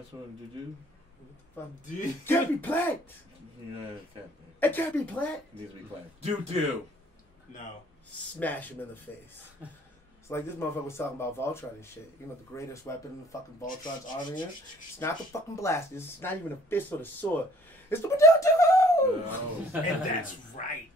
That's what did you? It can't be planked. Yeah, it can't be. It can't be planked. It needs to be planked. Do. No. Smash him in the face. It's like this motherfucker was talking about Voltron and shit. You know, the greatest weapon in the fucking Voltron's army is? It's not the fucking blaster. It's not even a fist or the sword. It's the Badoo-Doo! Oh. And that's right.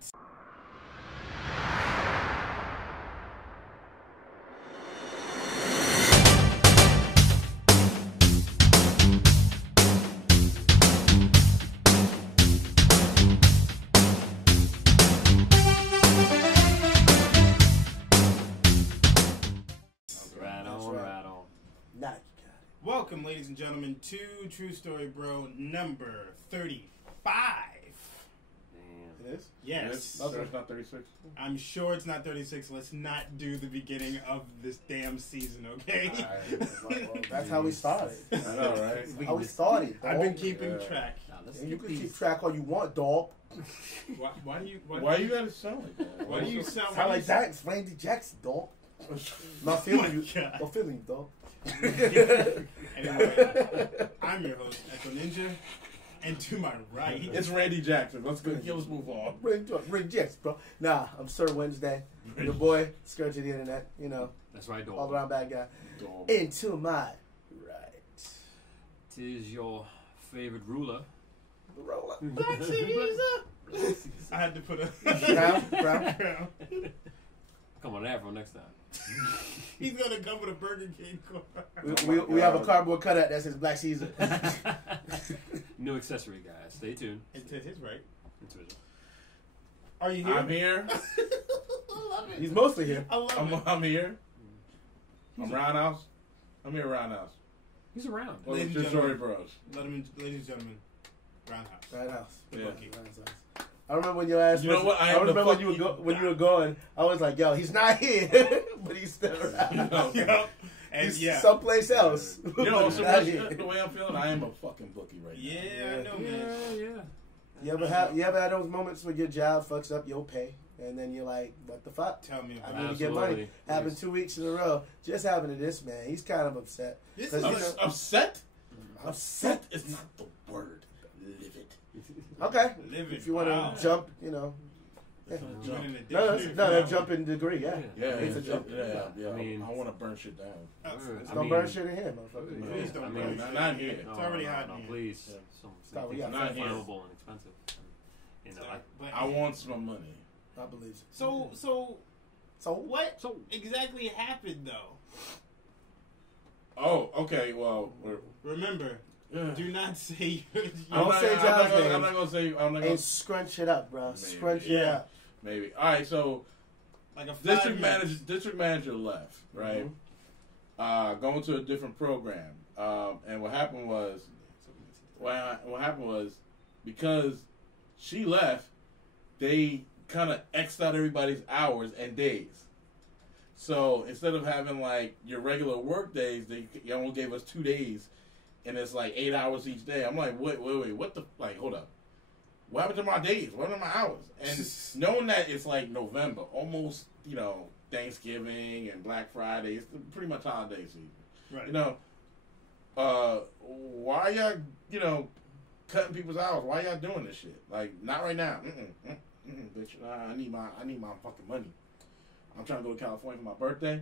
Welcome, ladies and gentlemen, to True Story Bro number 35. Damn. It is? Yes. No, it's not 36. I'm sure it's not 36. Let's not do the beginning of this damn season, okay? Well, that's how we started. I know, right? How we started, dog. I've been keeping track. And you can keep track all you want, dog. Why do you... Why you gotta sound like that? Why do you sound like that? It's Randy Jackson, dog. Not feeling you. God. I'm feeling you, dog. Anyway, I'm your host, Echo Ninja, and to my right, it's Randy Jackson. Let's move on. Randy Jackson, bro. Nah, I'm Sir Wednesday. Your boy, Scourge of the Internet. You know, that's right, dog. All around bad guy. Dog. Into my right. Tis your favorite ruler. Roller. Black Caesar. I had to put a crown. Come on, Afro next time. He's gonna come with a Burger King car. We have a cardboard cutout that says Black Caesar. New accessory, guys. Stay tuned. It's to his right. It's visual. Are you here? I'm here. I love it. He's mostly here. I love it. I'm here. I'm Roundhouse. I'm here, Roundhouse. He's around. Well, Ladies True and Story gentlemen. Bros. Ladies and gentlemen, Roundhouse. Roundhouse. Yeah. I remember when your ass. You know what? I remember when you were going. I was like, "Yo, he's not here, but he's still around. Yep. And he's someplace else." You know, so the way I'm feeling, I am a fucking bookie right now. Yeah, I know, man. Yeah. You ever had those moments where your job fucks up your pay, and then you're like, "What the fuck? Tell me about I need it. to get money." Happened 2 weeks in a row. Just happened to this man. He's kind of upset. Upset? Upset is not the word. Live it. Okay. Live it. If you want to jump, you know. Yeah. No, jump in degree, yeah. It's a jump. Yeah. I mean, I want to burn shit down. Don't burn shit in here, motherfucker. Please don't burn shit. Not here. It's already hot in here. Please. Stop, Something not flammable and expensive. You know, I want some money. I believe it. So what So exactly happened though? Oh, okay. Well, Remember, do not say. I'm not gonna say. And scrunch it up, bro. Maybe. Scrunch it up. Maybe. All right. So, like a district manager left, right? Mm-hmm. Going to a different program. And what happened was, because she left, they kind of X'd out everybody's hours and days. So instead of having like your regular work days, they only gave us 2 days, and it's like 8 hours each day. I'm like, wait, what the, like, hold up. What happened to my days? What happened to my hours? And knowing that it's like November, almost, you know, Thanksgiving and Black Friday, it's pretty much holiday season. Right. You know, why y'all, you know, cutting people's hours? Why y'all doing this shit? Like, not right now. Bitch, I need my fucking money. I'm trying to go to California for my birthday.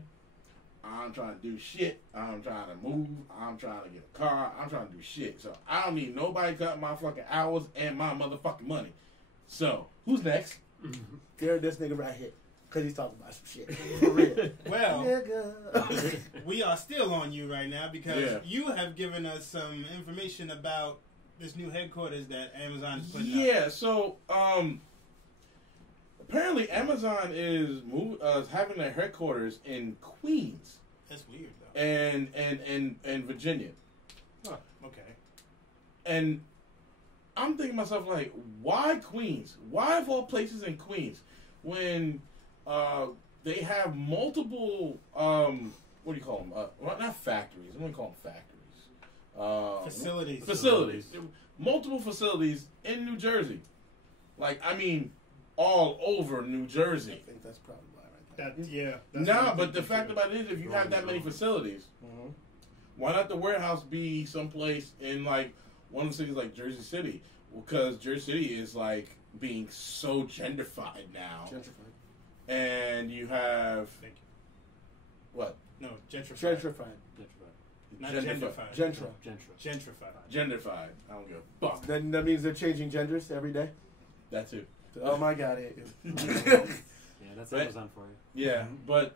I'm trying to do shit. I'm trying to move. I'm trying to get a car. I'm trying to do shit. So I don't need nobody cutting my fucking hours and my motherfucking money. So who's next? There, this nigga right here, cause he's talking about some shit. For real. Well, we are still on you right now because you have given us some information about this new headquarters that Amazon is putting up. Yeah. So apparently Amazon is having their headquarters in Queens. That's weird though. And Virginia. Oh, okay. And I'm thinking to myself, like, why Queens? Why of all places in Queens when they have multiple what do you call them? Well, not factories. I wouldn't call them factories. Facilities. Multiple facilities in New Jersey. Like, I mean, all over New Jersey. I think that's probably why right there. Nah, but the fact about it is, if you have that many facilities, Why not the warehouse be someplace in like one of the cities like Jersey City? Because Jersey City is like being so gentrified now. And you have what? No, gentrified. Not gentrified. Gentrified. I don't give a fuck. Then that means they're changing genders every day. That too. Oh my god! Yeah, that's Amazon for you. Yeah, but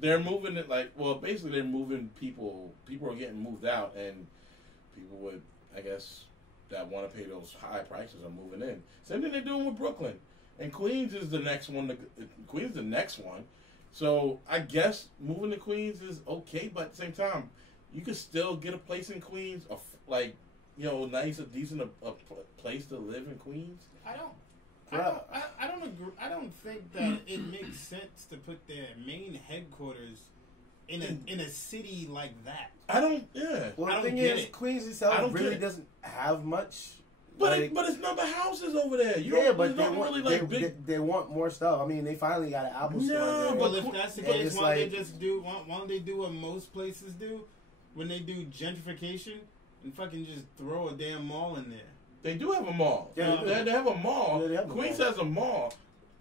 they're moving it like, well, basically they're moving people. People are getting moved out, and people would, I guess, that want to pay those high prices are moving in. Same thing they're doing with Brooklyn, and Queens is the next one. Queens is the next one. So I guess moving to Queens is okay, but at the same time, you could still get a place in Queens, like, you know, nice, a decent a place to live in Queens. I don't agree. I don't think that it makes sense to put their main headquarters in a city like that. I don't. Yeah. Well, the thing is, Queens itself really doesn't have much. But it's number houses over there. But they want more stuff. I mean, they finally got an Apple store. No, but if that's the case, why don't they do what most places do when they do gentrification and fucking just throw a damn mall in there? They do have a mall. Yeah, they have a mall. Yeah, Queens has a mall.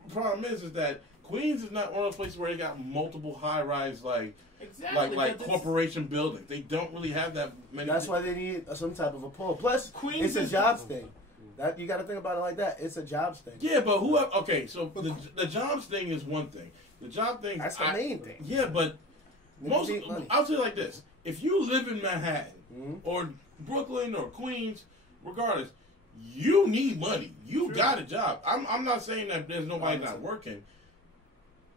The problem is that Queens is not one of those places where they got multiple high-rise like corporation buildings. They don't really have that many. That's why they need some type of a pull. Plus, Queens it's a jobs thing. That you got to think about it like that. It's a jobs thing. Yeah, but okay, so the jobs thing is one thing. The job thing. That's the main thing. Yeah, but I'll say it like this: if you live in Manhattan or Brooklyn or Queens, regardless, you need money. You got a job. I'm not saying that there's nobody not working.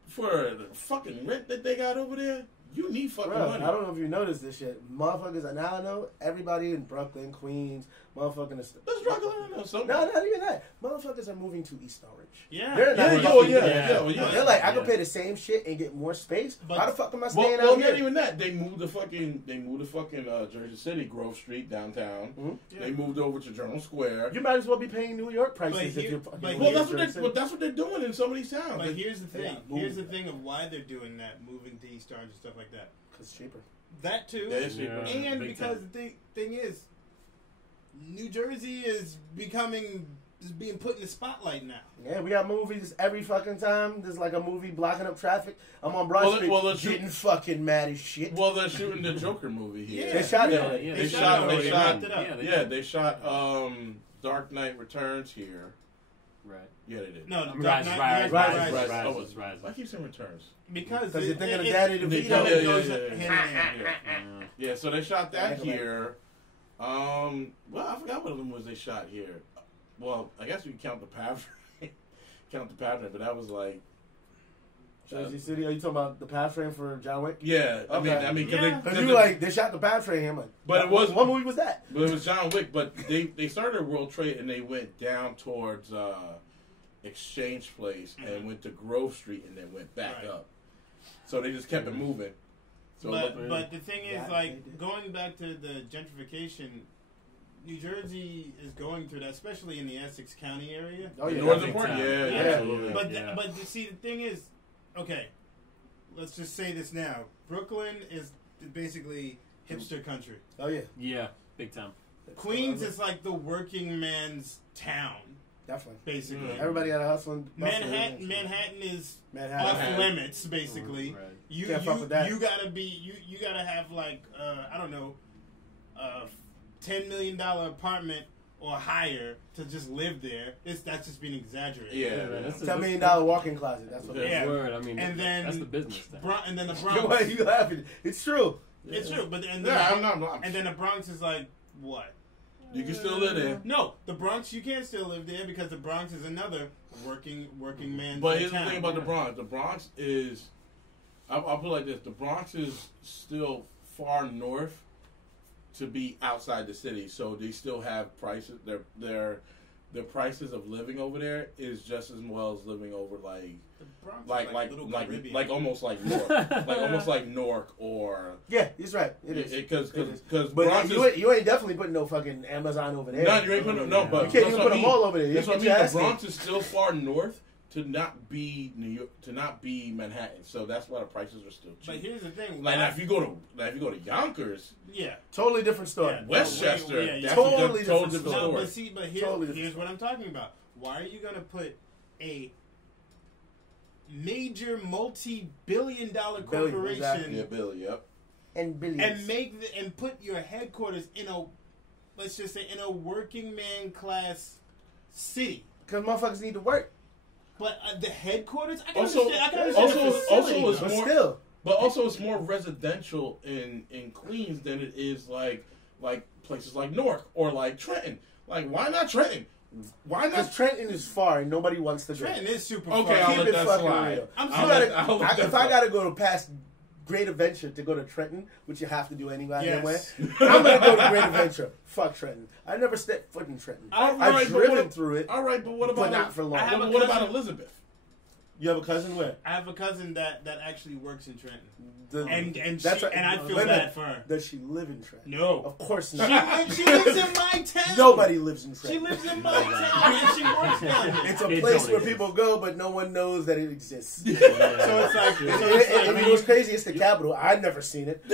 For the fucking rent that they got over there, you need fucking money. I don't know if you noticed this shit. Motherfuckers, now I know everybody in Brooklyn, Queens, motherfucking... Let's struggle in something. No, not even that. Motherfuckers are moving to East Orange. Yeah. They're They're like, I could pay the same shit and get more space. But how the fuck am I staying out here? Not even that. They moved the fucking Jersey City, Grove Street, downtown. Mm-hmm. Yeah. They moved over to Journal Square. You might as well be paying New York prices if you're fucking... Well, that's what they're doing in some of these towns. But here's the thing. Here's the thing of why they're doing that, moving to East Orange and stuff like that. Because it's cheaper. That too. Yeah, it's cheaper. And because the thing is, New Jersey is being put in the spotlight now. Yeah, we got movies every fucking time. There's like a movie blocking up traffic. I'm on Broad Street getting fucking mad as shit. Well, they're shooting the Joker movie here. Yeah. They shot it already. They shot Dark Knight Returns here. Right. Yeah, they did. No, Rise. I keep saying Returns. Because you're thinking of Daddy DeVito. Yeah, so they shot that here. Well, I forgot what of them was they shot here. Well, I guess we can count the path, but that was like Jersey City. Are you talking about the path frame for John Wick? Yeah, okay. I mean, because they shot the path frame. I'm like, but it was what movie was that? But it was John Wick. But they started at World Trade and they went down towards Exchange Place and went to Grove Street and then went back up. So they just kept it moving. So but the thing is, like, going back to the gentrification, New Jersey is going through that, especially in the Essex County area. Oh, yeah. Northern part? Yeah, absolutely. But see, the thing is, okay, let's just say this now. Brooklyn is basically hipster country. Oh, yeah. Yeah, big time. Queens is like the working man's town. Definitely. Basically. Mm-hmm. Everybody got a hustle. Manhattan is off limits, basically. Right. You gotta be, you gotta have like, I don't know, $10 million apartment or higher to just live there. That's just being exaggerated. Yeah, $10 million walk-in closet. That's what. Yeah, word. I mean, that's the business thing. And then the Bronx. You laughing? It's true. It's true, but I'm and then the Bronx is like what? You can still live there. No, the Bronx you can't still live there because the Bronx is another working man's. But here's the thing about the Bronx. The Bronx is, I'll put it like this: the Bronx is still far north to be outside the city, so they still have prices. Their prices of living over there is just as well as living over like almost like Newark, like almost like Newark or he's right. It is because but you ain't definitely putting no fucking Amazon over there. No, you ain't putting but you can't even put them all over there. That's what I mean. The Bronx is still far north to not be New York, to not be Manhattan. So that's why the prices are still cheap. But here's the thing. Like now, if you go to Yonkers, yeah, totally different story. Yeah. Westchester, Yeah, that's totally a total different different no, story. but see, but here's what I'm talking about. Why are you gonna put a major multi-billion-dollar corporation exactly. Yeah, Bill. Yep. And billions. and put your headquarters in a, let's just say, in a working man class city? Because motherfuckers need to work. But the headquarters, I can Also, understand. I can understand the facility, it's But more. still. But also, it's more residential in Queens than it is like places like Newark or like Trenton. Like, why not Trenton? Why Because not? Trenton is far and nobody wants to go. Trenton is super Okay, far. I'll let Keep it that fucking slide. real. I'm I'll sorry. let- I'll let that If I slide. gotta go to past Great Adventure to go to Trenton, which you have to do anyway, Yes. I'm gonna go to Great Adventure. Fuck Trenton. I never stepped foot in Trenton. All I've right, but driven what- through it. All right, but what about But not for long. I have a what about cousin- Elizabeth? You have a cousin where? I have a cousin that actually works in Trenton, The- and that's she, right. and I feel Wait a bad minute. for her. Does she live in Trenton? No, Of course she, not. she lives in my town. Nobody lives in She Trenton. lives in my town, and she works down there. It's a It place totally where is. people go, but no one knows that it exists. So it's like, And you know what's crazy? It's the capital. I've never seen it.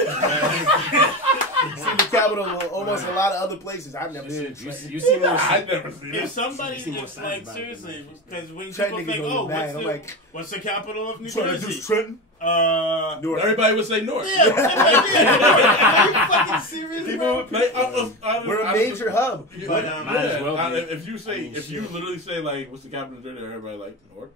I've seen the capital almost a lot of other places. I've never seen Trenton. You see more. I've never seen if it. somebody You see more is signs like about it than seriously, that. because when Trenton people think, niggas oh, gonna be mad. I'm like, what's the capital of New trying to do Jersey? Trenton? Newark. Everybody would say North. Yeah, are you fucking serious, bro? Like, We're a major hub. But, might as well be. If you say, I mean, if you shit. literally say like, what's the capital of Jersey? Everybody like North.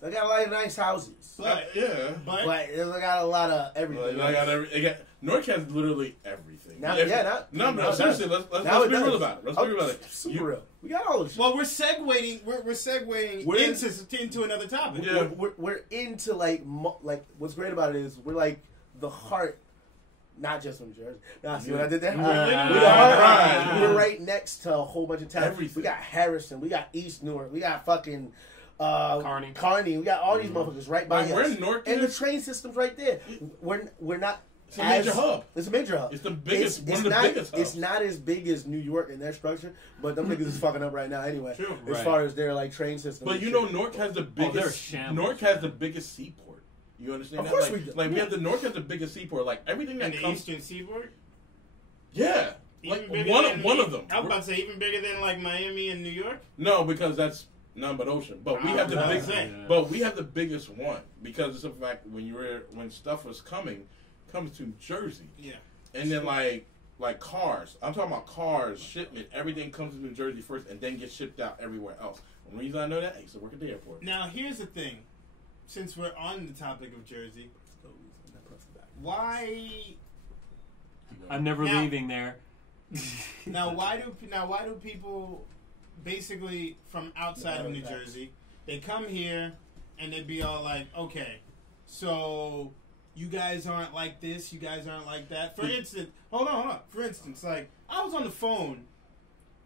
They got a lot of nice houses. But, Yeah. but But they got a lot of everything. Newark has literally everything. Now, If- yeah, not, no, now no, it seriously, does. let's Now be it real does. about it. Let's be real about it. Super real. We got all this shit. well, we're segueing. We're segueing We're in- into another topic. Yeah. We're into like what's great about it is we're like the heart, not just from Jersey. Nah, see what I did there? Right. We're the heart. Right. We're right next to a whole bunch of towns. Everything. We got Harrison. We got East Newark. We got fucking Kearney. We got all these motherfuckers right by Like, us. we're in Newark, and the dude. train system's right there. We're not. It's a major as- hub. It's a major hub. It's the biggest, one of the not, biggest hubs. It's not as big as New York in their structure, but them niggas is fucking up right now anyway. True. As Right. far as their like train system. But and you shit. know, Newark has the they're biggest. shambles. Newark has the biggest seaport. You understand? Of that? course like, we do. Like we have the Newark has the biggest seaport. Like everything In that the comes. Eastern Seaboard. Yeah. Even Like bigger one than- one of them. I was about to say even bigger than like Miami and New York. No, because that's none but ocean. But we have the I was big. about to say. But we have the biggest one because it's a fact when stuff was comes to Jersey. Yeah. And then like cars. I'm talking about cars, shipment, everything comes to New Jersey first and then gets shipped out everywhere else. The reason I know that, I used to work at the airport. Now here's the thing, since we're on the topic of Jersey, why I'm never Now- leaving there. why do people basically from outside of New Jersey, they come here and they be all like, okay, so you guys aren't like this, you guys aren't like that. For instance, hold on. For instance, like I was on the phone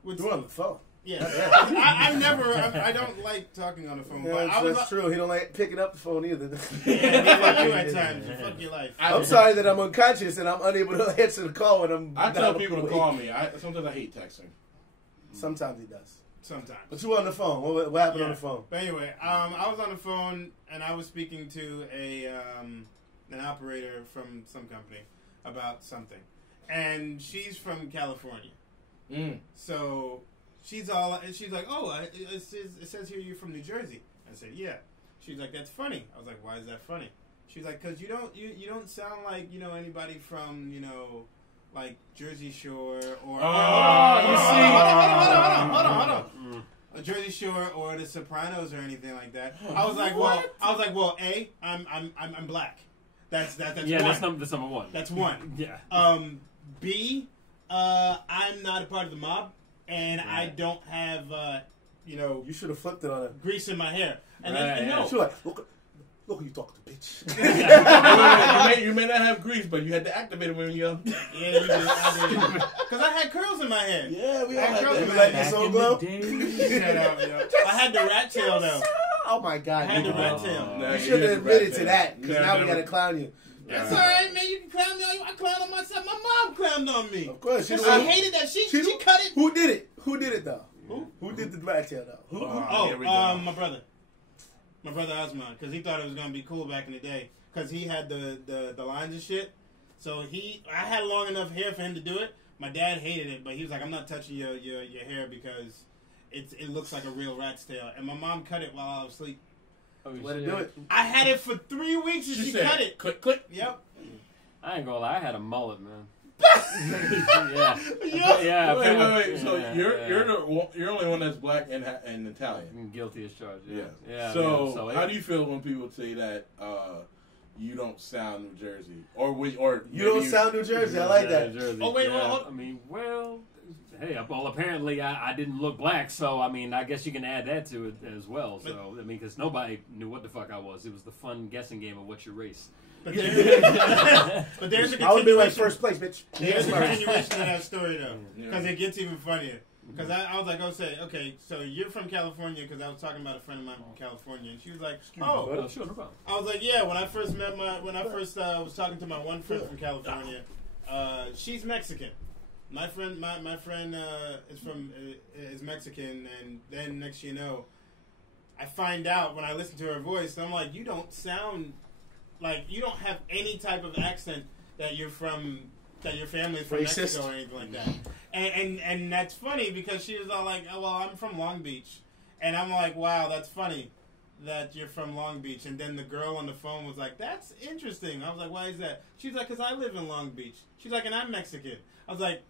with You're on the phone. yeah. I don't like talking on the phone, Yeah, but I was that's true. He don't like picking up the phone either. yeah, fuck you at times. You fuck your life. I'm sorry that I'm unconscious and I'm unable to answer the call when I'm. I tell down people to awake. call me. Sometimes I hate texting. Sometimes he does. Sometimes. But you on the phone. What happened Yeah. on the phone? But anyway, I was on the phone and I was speaking to an operator from some company about something, and she's from California. So she's like, oh, it says here you're from New Jersey. I said, yeah. She's like, that's funny. I was like, why is that funny? She's like, because you don't sound like anybody from like Jersey Shore or hold on. Jersey Shore or The Sopranos or anything like that. I was like, well, A, I'm black. That's Yeah, one. that's number one. That's one. Yeah. B, I'm not a part of the mob, and I don't have You should have flipped it on him. grease in my hair. And Right, then yeah. no, She was like, look who you talking to, bitch. you may not have grease, but you had to activate it when you young. yeah, you did. I did. Because I had curls in my hair. Yeah, we all had that. You like Back this in old the glow? day. Shut up, yo. I had the rat tail though. Oh my God. I had the you rat tail. Nah, You should have admitted to that because Yeah, now we never- gotta clown you. That's all right, man. You can clown me. I clown on myself. My mom clowned on me. Of course. I hated that. She cut it. Who did it? Who did it though? Who did the rat tail though? Who? Here we go. My brother. My brother Osman, because he thought it was gonna be cool back in the day, because he had the lines and shit. So I had long enough hair for him to do it. My dad hated it, but he was like, "I'm not touching your hair because it looks like a real rat's tail." And my mom cut it while I was asleep. Oh, Let her do it. I had it for 3 weeks and she said, cut it. Click, click. Yep. I ain't gonna lie, I had a mullet, man. Yeah. Yeah. Wait. So yeah, you're only one that's black and Italian. I'm guilty as charged. Yeah. Yeah. So how do you feel when people say that you don't sound New Jersey, or You don't sound New Jersey. I like that. Jersey. Oh, wait, yeah. well, hold- I mean, hey, well, apparently I didn't look black, so I mean, I guess you can add that to it as well. So I mean, because nobody knew what the fuck I was. It was the fun guessing game of what's your race. But there's a continuation. I would be like first place, bitch. There's a continuation of that story though, Yeah. because it gets even funnier. Because I was like, okay, so you're from California, because I was talking about a friend of mine from California, and she was like, oh, Sure, no problem. I was like, yeah. When I first was talking to my one friend from California, she's Mexican. My friend is Mexican, and then next thing you know, I find out when I listen to her voice, I'm like, you don't sound like, you don't have any type of accent that you're from, that your family's from Racist. Mexico or anything like that. And that's funny because she was all like, oh, well, I'm from Long Beach. And I'm like, wow, that's funny that you're from Long Beach. And then the girl on the phone was like, that's interesting. I was like, why is that? She's like, because I live in Long Beach. She's like, and I'm Mexican. I was like,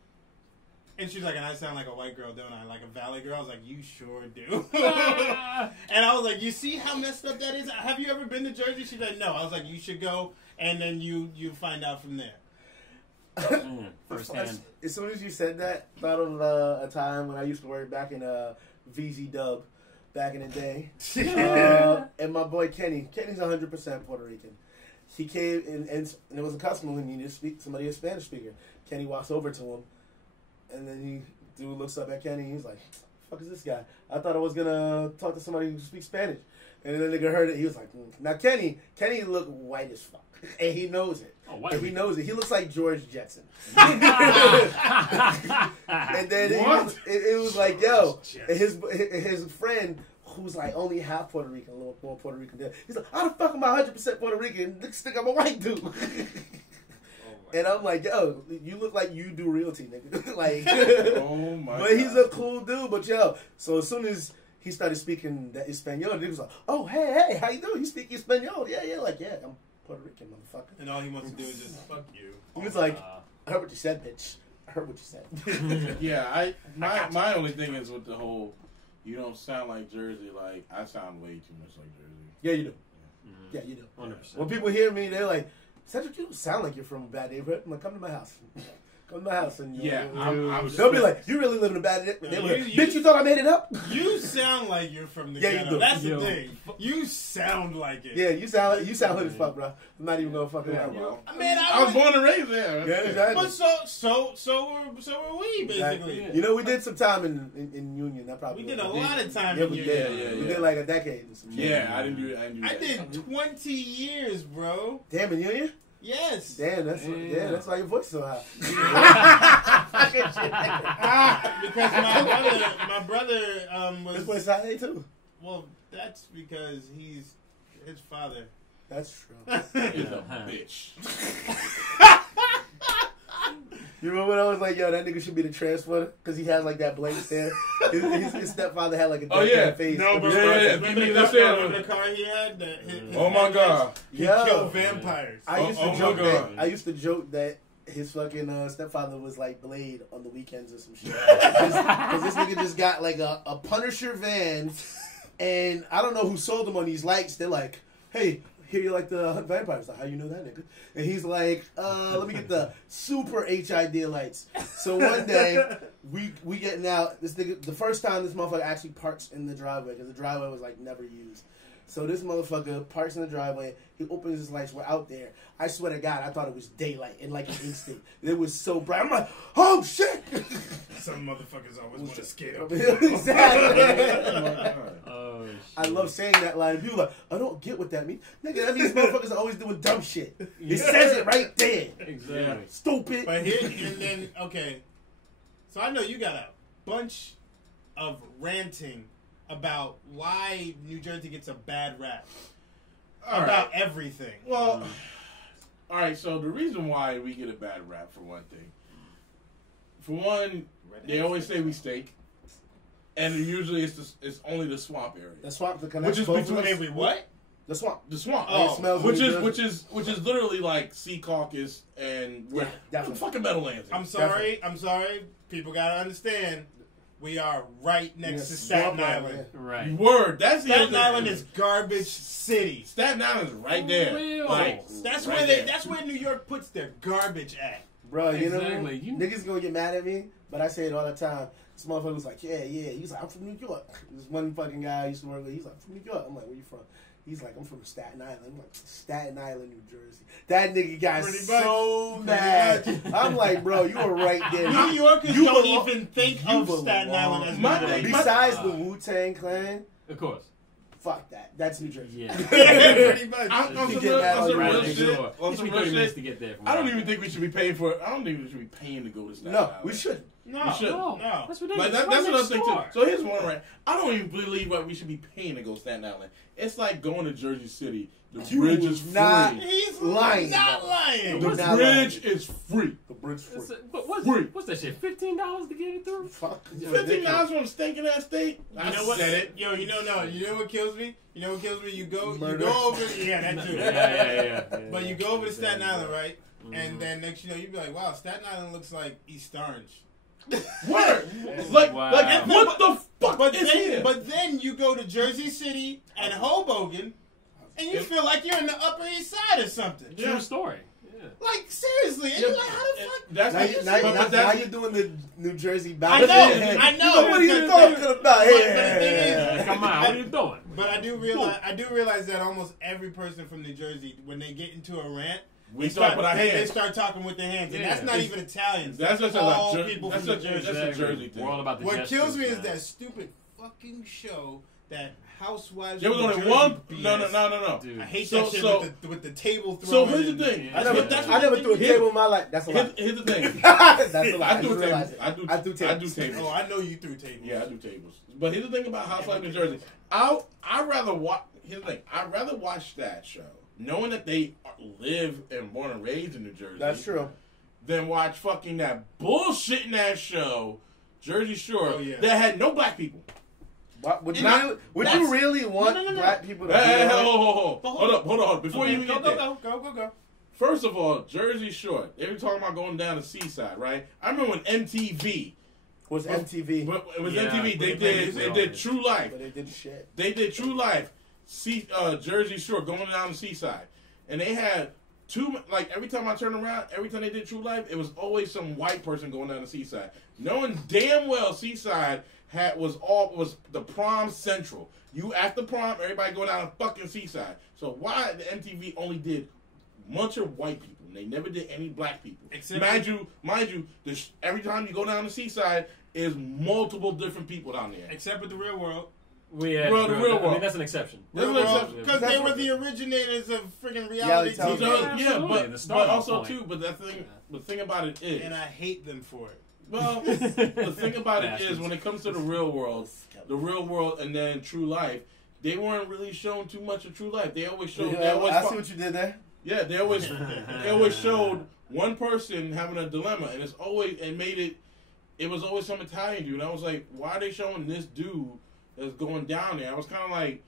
and she's like, and I sound like a white girl, don't I? Like a valley girl? I was like, you sure do. And I was like, you see how messed up that is? Have you ever been to Jersey? She's like, no. I was like, you should go, and then you find out from there. Firsthand. As soon as you said that, thought of a time when I used to work back in VZ Dub back in the day. And my boy Kenny's 100% Puerto Rican. He came and there was a customer who needed to speak somebody a Spanish speaker. Kenny walks over to him, and then dude looks up at Kenny. He's like, "Fuck is this guy? I thought I was gonna talk to somebody who speaks Spanish." And then the nigga heard it. He was like, "Now Kenny looked white as fuck, and he knows it. Oh, white. And he knows it. He looks like George Jetson." And then it was like, yo, and his friend, who's like only half Puerto Rican, a little more Puerto Rican than, he's like, "How the fuck am I 100% Puerto Rican? Niggas think I'm a white dude." And I'm like, yo, you look like you do realty, nigga. Like, oh my but God. he's a cool dude. But yo, so as soon as he started speaking that Espanol, the nigga was like, "Oh, hey, how you doing? You speak Espanol?" Yeah, like, yeah, I'm Puerto Rican, motherfucker. And all he wants to do is just fuck you. He was like, "I heard what you said, bitch. I heard what you said." Yeah, my only thing is with the whole, you don't sound like Jersey. Like, I sound way too much like Jersey. Yeah, you do. Yeah, you do. 100%. When people hear me, they're like, "Cedric, you sound like you're from a bad neighborhood." I'm like, "Come to my house. Come to my house." And Yeah, they'll be like, "You really live in a bad neighborhood? you- Bitch, you thought I made it up?" You sound like you're from the Yeah, you ghetto. do. That's Yo. the thing. You sound like it. Yeah, you sound hood as fuck, bro. I'm not even gonna fucking Yeah, lie. well, Man, I was born and raised there. Yeah, exactly. But so were we, basically. Exactly. You know, we did some time in Union. That probably We did a was- lot of time Yeah, in we your did. Yeah, We yeah. did like a decade and some shit. Yeah, I didn't do I that. did 20 years, bro. Damn, in Union? Yes. Damn, that's why your voice so high. Because my brother This was place high too. well. That's because he's his father. That's true. He's a bitch. You remember when I was like, "Yo, that nigga should be the transporter," because he has like that blank stare. His stepfather had like a dead face. No, but Yeah, remember give me the the car, same remember one. the car he had? His Oh my God. He Yo. killed vampires. I used to Oh my joke God. that his fucking stepfather was like Blade on the weekends or some shit. Because this nigga just got like a Punisher van, and I don't know who sold him on these lights. They're like, "Hey, here you like the hunt vampires." Like, "How you know that, nigga?" And he's like, "Let me get the super HID lights." So one day we getting out. This nigga, the first time this motherfucker actually parks in the driveway, because the driveway was like never used. So this motherfucker parks in the driveway. He opens his lights. We're out there. I swear to God, I thought it was daylight in like an instant. It was so bright. I'm like, "Oh shit!" Some motherfuckers always want to skate up. Exactly. Oh, shit. I love saying that line. People are like, "I don't get what that means." Nigga, that means motherfuckers are always doing dumb shit. It says it right there. Exactly. Stupid. But here and then okay. So I know you got a bunch of ranting about why New Jersey gets a bad rap about everything. Well, all right. So the reason why we get a bad rap, for one thing, they always say we stink, and usually it's only the swamp area. The swamp, the which is between what? The swamp. The swamp. Oh, smells which is literally like Sea Caucus and where the fucking Meadowlands. I'm sorry. People gotta understand. We are right next to Staten Island. Yeah. Right. Word. That's Staten Island is garbage city. Staten Island is right there. Like, that's right where there. that's where New York puts their garbage at. Bro, you Exactly. know, niggas gonna get mad at me, but I say it all the time. This motherfucker was like, yeah. He's like, I'm from New York. This one fucking guy I used to work with, he's like, from New York. I'm like, where you from? He's like, I'm from Staten Island. I'm like, Staten Island, New Jersey. That nigga got so mad. I'm like, bro, you were right there. New Yorkers don't even think of Staten Island as New Jersey. Besides the Wu-Tang Clan, Of course. fuck that. That's New Jersey. Yeah. Pretty much. On some You real get mad real on shit. your On some real shit. to get there. I don't even think we should be paying for it. I don't think we should be paying to go to Staten No, Island. we shouldn't. No, We should. no. That's ridiculous. Like It's right that's another next thing too. door. So here's one right. I don't even believe what we should be paying to go to Staten Island. It's like going to Jersey City. The You bridge is free. not- He's Lying, not bro. lying. You're The not bridge lying. is free. The bridge free. But Free. what's that shit? $15 to get it through? Fuck. $15 from a stinking ass state. You know what? Said it. Yo, you know what kills me? You know what kills me? You go Murder. over. Yeah, that too. Yeah. But you go over to Staten Island, right? And then next, you be like, wow, Staten Island looks like East Orange. Word. Like Wow. what the fuck is here? But then you go to Jersey City and Hoboken, and you feel like you're in the Upper East Side or something. True story. Yeah. Like, seriously. And you're like, how the fuck? That's Now you're doing the New Jersey I bounce. know. What are you talking about? But the thing is, Come on, what are you doing? But I do realize that almost every person from New Jersey, when they get into a rant, we talk with our they hands. start talking with their hands, and Yeah. that's not even Italians. That's just all like people that's from a New Jersey. that's a Jersey thing. We're all about the What gestures, kills me is man. that stupid fucking show that Housewives. There was of only Jersey one. BS. No. Dude. I hate So- that shit so- with the table So throwing. here's the thing. Yeah. I never threw a table in my life. That's a lie. Here's the thing. That's a lie. I I do just realized tables. it. I do I do tables. tables. Oh, I know you threw tables. Yeah, I do tables. But here's the thing about Housewives in Jersey. I'd rather watch. Here's the thing. I'd rather watch that show, knowing that they live and born and raised in New Jersey. That's true. Than watch fucking that bullshit in that show, Jersey Shore, Oh, yeah. that had no black people. What, would Not- you that's- really want No. black people to Hey, be on it? hold up. Before you even get there. Go. First of all, Jersey Shore. They were talking about going down to Seaside, right? I remember when MTV. Was MTV. But it was Yeah, MTV. They but they did did True Life. But they did shit. They did True Life. Jersey Shore going down to Seaside, and they had like every time I turned around, every time they did True Life, it was always some white person going down to Seaside, knowing damn well Seaside was the prom central. You after prom, everybody go down to fucking Seaside. So why the MTV only did bunch of white people? And they never did any black people. Mind you, every time you go down to Seaside, is multiple different people down there. Except with the Real World. The real I world. mean, that's an exception. Real World, Because they were the originators of freaking reality Reality TV. television. Yeah, Absolutely, the but starting also point. too, but the thing about it is, And I hate them for it. well, the thing about it is, Bastards. when it comes to the real world, and then True Life, they weren't really showing too much of True Life. They always showed. Yeah, I see what you did there. Yeah, they always showed one person having a dilemma, and it was always some Italian dude. And I was like, why are they showing this dude that's going down there? I was kind of like,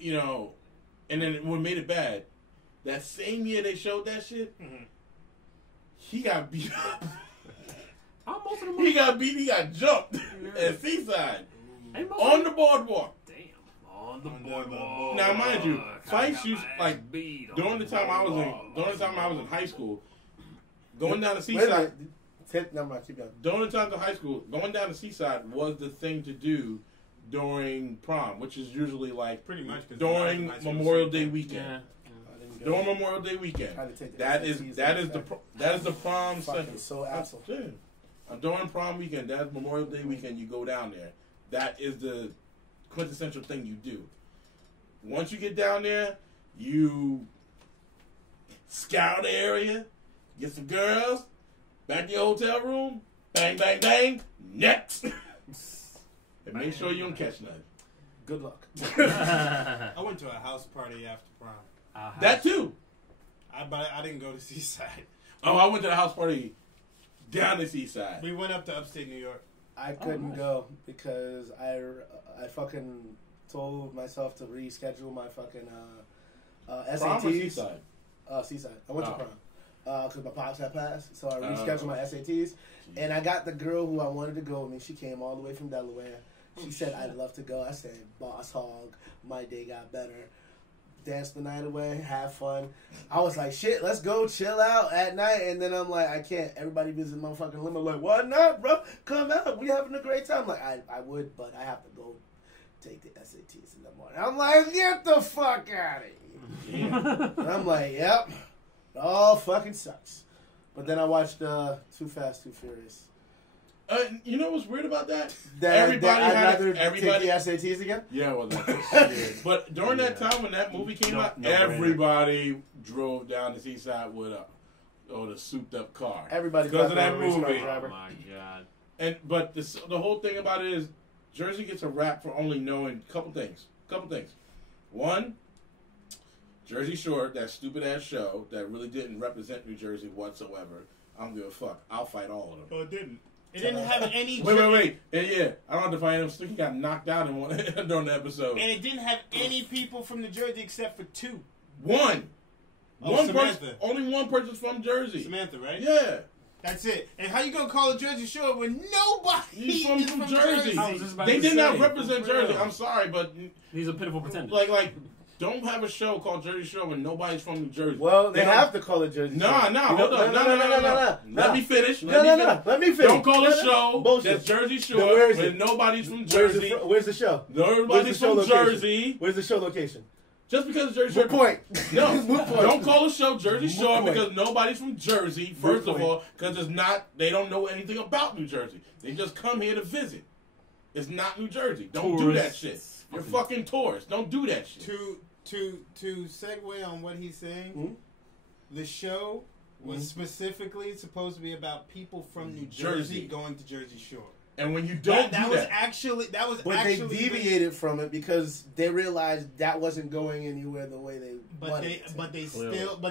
and then what made it bad, that same year they showed that shit, he got beat up. Most of them He got jumped at Seaside on the boardwalk. Damn. On the boardwalk. Now, mind you, fights got used my ass like beat on during the time I was in high school, going down to Seaside. Never mind, keep going. During the time of high school, going down to Seaside was the thing to do during prom, which is usually like Pretty much. 'cause during high school Memorial was Day the weekend. I didn't go. During Memorial Day weekend, Tried to take the that is SATs the prom Fucking second. so asshole. During prom weekend, that's Memorial Day weekend. You go down there. That is the quintessential thing you do. Once you get down there, you scour the area, get some girls, back to your hotel room, bang, bang, bang, next. And make sure you don't catch nothing. Good luck. I went to a house party after prom. That too. But I didn't go to Seaside. Oh, I went to the house party down the Seaside. We went up to upstate New York. I couldn't go because I fucking told myself to reschedule my fucking SATs. Prom or Seaside? Seaside. I went to prom because my pops had passed, so I rescheduled my SATs. And I got the girl who I wanted to go with me. She came all the way from Delaware. She said, I'd love to go. I said, boss hog, my day got better. Danced the night away, have fun. I was like, shit, let's go chill out at night. And then I'm like, I can't. Everybody visit my fucking limo. Like, why not, bro? Come out. We having a great time. Like, I would, but I have to go take the SATs in the morning. I'm like, get the fuck out of here. Yeah. And I'm like, yep. It all fucking sucks. But then I watched Too Fast, Too Furious. You know what's weird about that? I'd rather take the SATs again? Yeah, well, that's weird. But during that time when that movie came out, everybody drove down the Seaside with a souped-up car. Everybody because of that movie. Oh, my God. But the whole thing about it is Jersey gets a rap for only knowing a couple things. One, Jersey Shore, that stupid-ass show that really didn't represent New Jersey whatsoever. I don't give a fuck. I'll fight all of them. Oh, it didn't. It didn't have any... Wait. Yeah, I don't have to fight him. He got knocked out in one during the episode. And it didn't have any people from New Jersey except for two. One. Oh, Samantha. Only one person's from Jersey. Samantha, right? Yeah. That's it. And how you gonna call it Jersey Shore when nobody is from Jersey? They did not represent Jersey. I'm sorry, but... He's a pitiful pretender. Like... Don't have a show called Jersey Shore when nobody's from New Jersey. Well, they have to call it Jersey Shore. Hold on. No. Let me finish. Let me finish. Don't call a show that's Jersey Shore when nobody's from Jersey. Where's the show? Nobody's from Jersey. Where's the show location? Just because it's Jersey Shore. Good point. No, don't call a show Jersey Shore because nobody's from Jersey, first of all, because they don't know anything about New Jersey. They just come here to visit. It's not New Jersey. Don't do that shit. You're fucking tourists. Don't do that shit. To segue on what he's saying, the show was specifically supposed to be about people from New Jersey going to Jersey Shore. And when you don't that was actually they deviated from it because they realized that wasn't going anywhere the way they wanted. But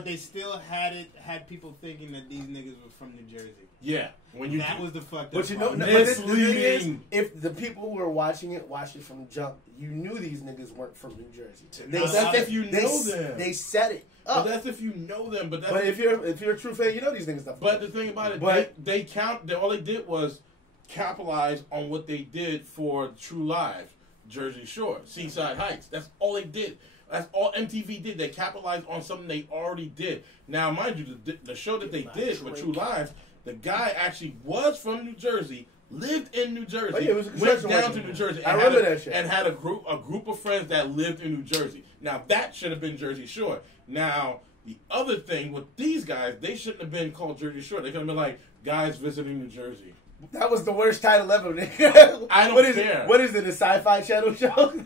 they still had people thinking that these niggas were from New Jersey. Yeah, that was the fucked up. But you know, the thing is, if the people who were watching it watched it from jump, you knew these niggas weren't from New Jersey. That's if you know them. They set it up. But that's if you know them. But if you're a true fan, you know these niggas. But the thing about it, they count. All they did was capitalize on what they did for True Lives, Jersey Shore, Seaside Heights. That's all they did. That's all MTV did. They capitalized on something they already did. Now, mind you, the show that they did for True Lives, the guy actually was from New Jersey, lived in New Jersey, went down to New Jersey, and had a group of friends that lived in New Jersey. Now, that should have been Jersey Shore. Now, the other thing with these guys, they shouldn't have been called Jersey Shore. They could have been like, guys visiting New Jersey. That was the worst title ever, nigga. I don't care. What is it, a Sci-Fi Channel show? I don't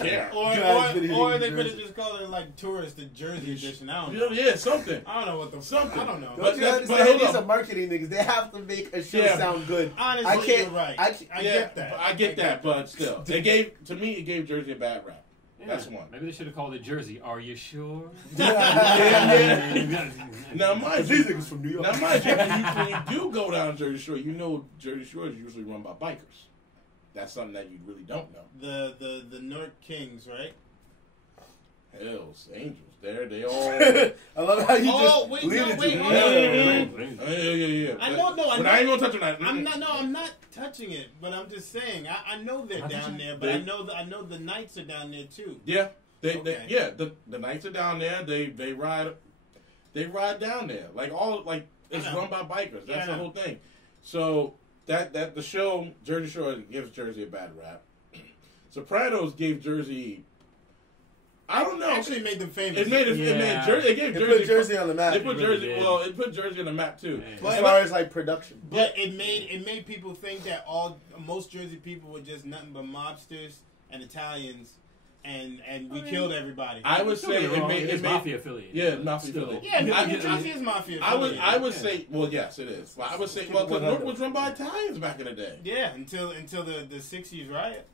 care. Or they could have just called it like Tourist, the Jersey edition. I don't know. Yeah, something. I don't know what the something. I don't know. But these are marketing niggas. They have to make a show sound good. Honestly, you're right. I get that. I get that, but still, it gave Jersey a bad rap. Yeah, that's one. Maybe they should have called it Jersey. Are you sure? Now, mind these niggas from New York. Now, mind you, when you do go down Jersey Shore, you know Jersey Shore is usually run by bikers. That's something that you really don't know. The North Kings, right? Hells Angels. There they all. I love how you Yeah. I know. No, I ain't gonna touch on that. I'm not touching it. But I'm just saying. I know they're down there. But I know the Knights are down there too. Yeah. The Knights are down there. They ride down there. It's run by bikers. That's the whole thing. So that the show Jersey Shore gives Jersey a bad rap. Sopranos gave Jersey. I don't know. Actually, made them famous. It made Jersey. It put Jersey on the map. It put Jersey. It put Jersey on the map too. As far as like production, but it made people think that most Jersey people were just nothing but mobsters and Italians and we killed everybody. I would say it made mafia affiliated. Yeah, mafia affiliated. Yeah, New Jersey is mafia affiliated. I would say, well, yes, it is. I would say, well, because Newark was run by Italians back in the day. Yeah, until the 60s riot.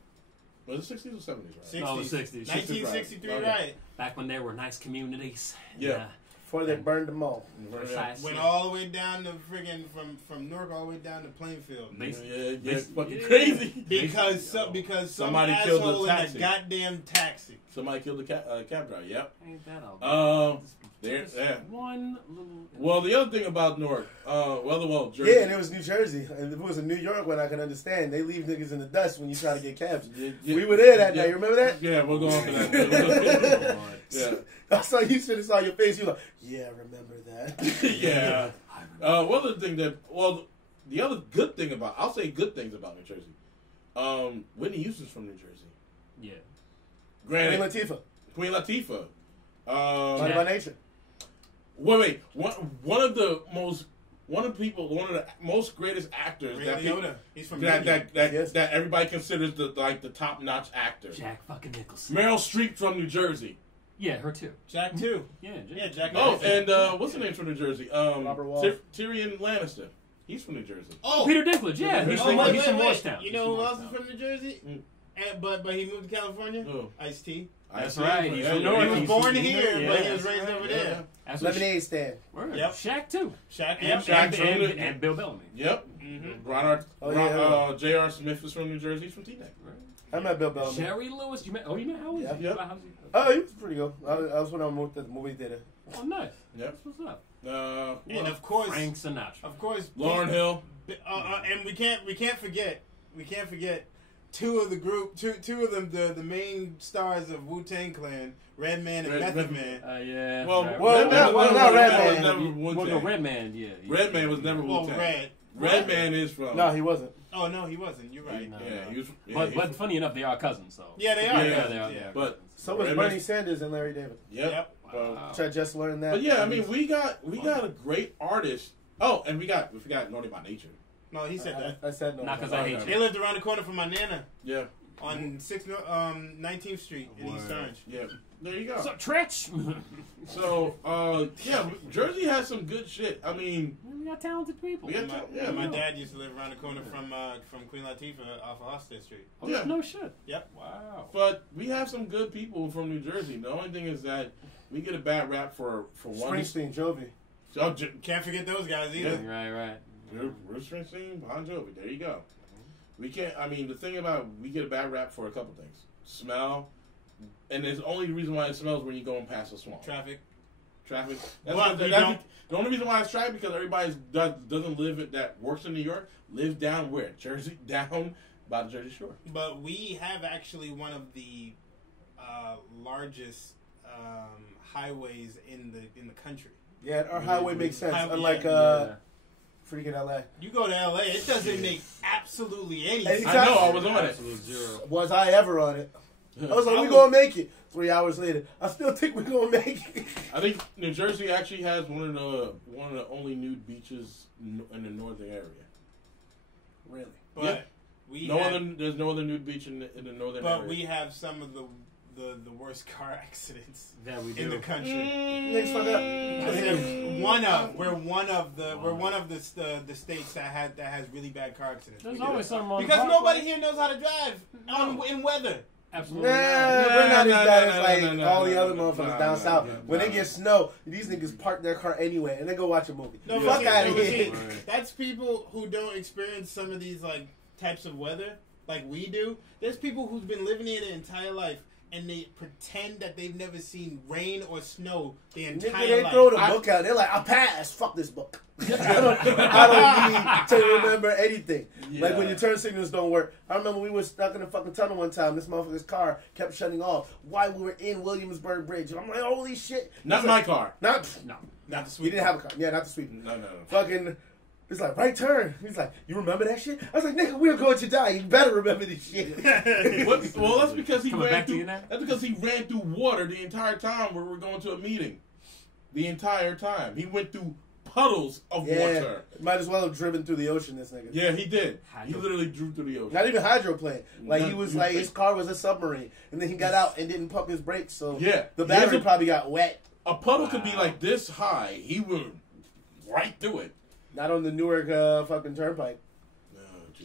Was it 60s or 70s, right? 60s. No, the 60s. 1963 Okay. riot. Back when there were nice communities. Yeah. Before they burned them all. Precisely. Went all the way down to friggin' from Newark all the way down to Plainfield. Yeah, fucking crazy. Because some Somebody killed asshole the in taxi. a goddamn taxi. Somebody killed the cab driver. Yep. Ain't that all? Yeah. One little. Well, the other thing about Newark, Jersey. Yeah, and it was New Jersey. And if it was in New York, when I can understand, they leave niggas in the dust when you try to get cabs. We were there that night. You remember that? Yeah, we'll go on to that. Yeah. I saw you said saw your face. You were like, yeah, remember that. Yeah. One other thing the other good thing about, I'll say good things about New Jersey. Whitney Houston's from New Jersey. Yeah. Granted, Queen Latifah. Queen By Nature. Wait. One of the most greatest actors Ray that Liotta. He's from that everybody considers the top notch actor. Jack fucking Nicholson. Meryl Streep from New Jersey. Yeah, her too. Jack too. Yeah, Jack. Oh, Nicholson. and what's the name from New Jersey? Robert Wall. Tyrion Lannister. He's from New Jersey. Oh, Peter Dinklage. Yeah, he's from Morristown. You know who else is from New Jersey? But he moved to California. Oh. Ice-T. That's right. He's from He North. was born here, Yeah, but he was that's raised over there. That's what Lemonade stand. Word. Yep. Shaq too. Shaq. And Yep. Shaq. And Bill Bellamy. Yep. Mm-hmm. J.R. Smith is from New Jersey. He's from T-Neck. I met Bill Bellamy. Sherry Lewis. You met Howard? Yeah. Yep. Oh, he was pretty good. I was when I moved to the movie theater. Oh, nice. Yep. What's up? And of course, Frank Sinatra. Of course, Lauren Hill. And we can't forget two of them, the main stars of Wu-Tang Clan, Redman and Method Man. Yeah. Well, right. not Redman Redman. was never Well, no, Wu-Tang. Redman, yeah. Redman was never Well, Wu-Tang. Redman is from. No, he wasn't. Oh no, he wasn't. You're right. No. Yeah, he was. Yeah, But he but was- funny enough, they are cousins. So Yeah, they are. Yeah, they are. Yeah. But So was Redman- Bernie Sanders and Larry David. Yep. Wow. Which I just learned that. But yeah, I mean, we got a great artist. Oh, and we forgot Naughty by Nature. No, he said that. I said no. Not 'cause I hate They lived around the corner from my nana Yeah. on 19th Street in East Word. Orange. Yeah. There you go. What's up, Tretch? So, yeah, Jersey has some good shit. I mean, We got talented people. we got My no. dad used to live around the corner from Queen Latifah off of Hofstad Street. Oh, Yeah. no shit. Yep. Wow. But we have some good people from New Jersey. The only thing is that we get a bad rap for one. Springsteen, Jovi. Oh, Can't forget those guys either. Right. Bruce Springsteen, Bon Jovi. There you go. We can't. I mean, the thing about we get a bad rap for a couple things: smell, and there's only reason why it smells when you're going past a swamp. Traffic. Traffic. But we That's don't- the only reason why it's traffic because everybody doesn't live that works in New York lives down where Jersey, down by the Jersey Shore. But we have actually one of the largest highways in the country. Yeah, our highway makes sense. Highway, Unlike Yeah. freaking LA. You go to LA, it doesn't make absolutely any Hey, sense. I know. I was on it. Absolute zero. Was I ever on it? I was like, we gonna make it. 3 hours later, I still think we're gonna make it. I think New Jersey actually has one of the only nude beaches in the northern area. Really? But Yeah. we There's no other nude beach in the northern area. but we have some of the worst car accidents That we in the do. country. Niggas fuck up. I said we're one of the states that has really bad car accidents. There's We do. always something on Because the nobody parkway. here knows how to drive in weather. Absolutely. Nah, not. we're not as No, bad no, as no, like no, no, all the no, other no, motherfuckers no, down no, south. no, When no. they get snow, these niggas park their car anyway and they go watch a movie. No, Fuck but out of see, here. that's people who don't experience some of these like types of weather like we do. There's people who've been living here their entire life and they pretend that they've never seen rain or snow their Nigga, entire they life. throw the book out. They're like, I passed. Fuck this book. I don't need to remember anything. Like when your turn signals don't work. I remember we were stuck in the fucking tunnel one time. This motherfucker's car kept shutting off while we were in Williamsburg Bridge. I'm like, holy shit. Not my car. Not Not the we sweet. didn't have a car. Yeah, not the sweet. No. Fucking, it's like, right turn. He's like, you remember that shit? I was like, nigga, we're going to die. You better remember this shit. Well, that's because he Coming ran back to through. you now? That's because he ran through water the entire time where we were going to a meeting. The entire time he went through puddles of water. Might as well have driven through the ocean, this nigga. Yeah, he did. He literally drew through the ocean. Not even hydroplane. Like, he was like, his car was a submarine. And then he got out and didn't pump his brakes, so the battery probably got wet. A puddle could be like this high. He went right through it. Not on the Newark fucking turnpike.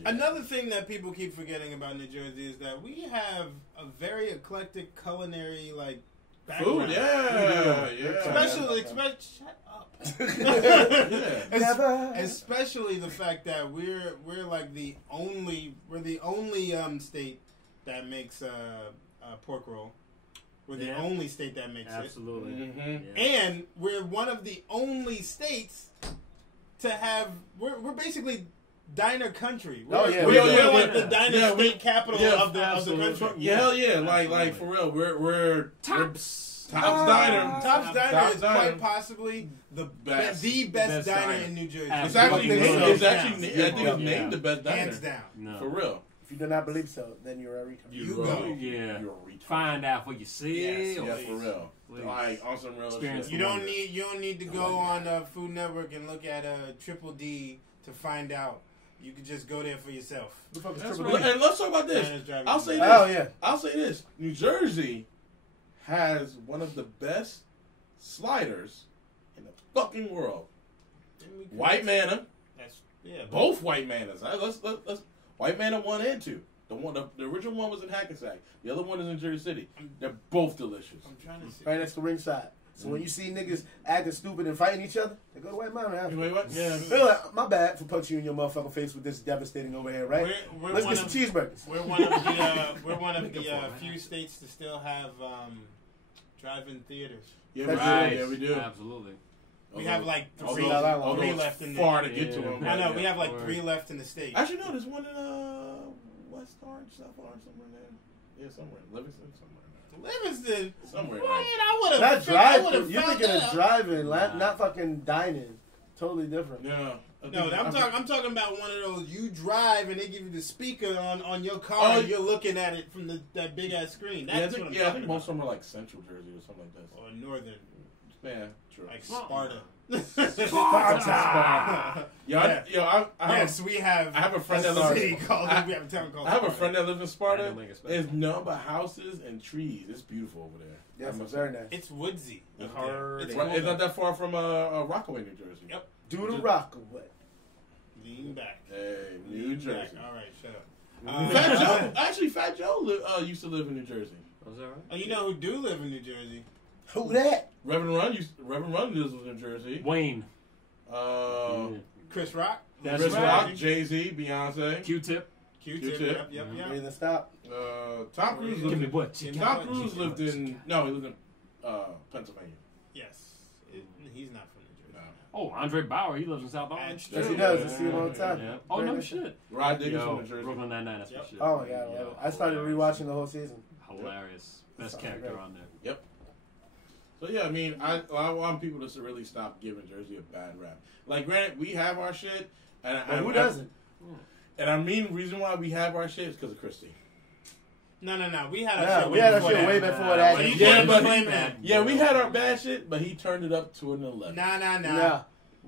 Another thing that people keep forgetting about New Jersey is that we have a very eclectic culinary, like, background. Food, yeah. Especially, shut up. Especially the fact that we're like the only state that makes pork roll. We're the only state that makes it. Absolutely. Mm-hmm. Yeah. And we're one of the only states to have. We're basically diner country. We're like the diner state capital of the country. Yeah, hell yeah. Like for real. We're Tops Diner. Tops Diner is quite possibly the best diner in New Jersey. It's actually named the best diner. Hands down. No. For real. If you do not believe so, then you're a retard. You go. Yeah. You're a retard. Find out what you see. Yes, for real. Please. Like on some real shit. You don't need to go on Food Network and look at Triple D to find out. You can just go there for yourself. And let's talk about this. I'll say this. Oh yeah. I'll say this. New Jersey has one of the best sliders in the fucking world. White Manor. Both White Manors. Let's White Manor 1 and 2. The original one was in Hackensack. The other one is in Jersey City. They're both delicious. I'm trying to see. Right next to ringside. So when you see niggas acting stupid and fighting each other, they go to White Mountain. Wait, what? Yeah. They're like, my bad for punching you in your motherfucking face with this devastating overhead, right? Let's get some cheeseburgers. We're one of the few states to still have drive-in theaters. Yeah, right. Yeah, we do. Absolutely. We have like three left in the far to get to them. I know, we have like 3 left in the state. Actually, no, there's one in West Orange, South Orange, somewhere there. Yeah, somewhere. Livingston, somewhere. Livingston? Somewhere. What? I would have. Not driving. You're thinking of driving, not fucking dining. Totally different. Yeah. No, I'm talking about one of those. You drive and they give you the speaker on your car, and you're looking at it from that big ass screen. That's what I'm talking about. I think most of them are like Central Jersey or something like that. Or Northern. Yeah, true. Like Sparta. Sparta. We have a friend that lives. We have a town called. I have a friend that lives in Sparta. There's nothing but houses and trees. It's beautiful over there. Yes, it's very nice. It's woodsy. It's not that far from Rockaway, New Jersey. Yep. Do the Rockaway. Lean back. Hey, New Jersey. All right, shut up. Fat Joe used to live in New Jersey. Was that right? Oh, you know who do live in New Jersey? Who that? Reverend Run lives in New Jersey. Wayne. Chris Rock. Chris Rock, Jay-Z, Beyonce. Q-Tip. Yep. Ready to stop? Tom Cruise lived in Pennsylvania. Yes. He's not from New Jersey. No. Oh, Andre Bauer. He lives in South Orange. Yes, he does. I see him all the time. Yeah. Oh, no shit. Rod Diggins from New Jersey. Brooklyn Nine-Nine, that's my shit. Oh, my God. I started rewatching the whole season. Hilarious. Best character on there. Yep. So, yeah, I mean, I want people to really stop giving Jersey a bad rap. Like, granted, we have our shit. And who doesn't? And I mean, reason why we have our shit is because of Christy. No. We had our shit way before that. We had our bad shit, but he turned it up to an 11. Nah.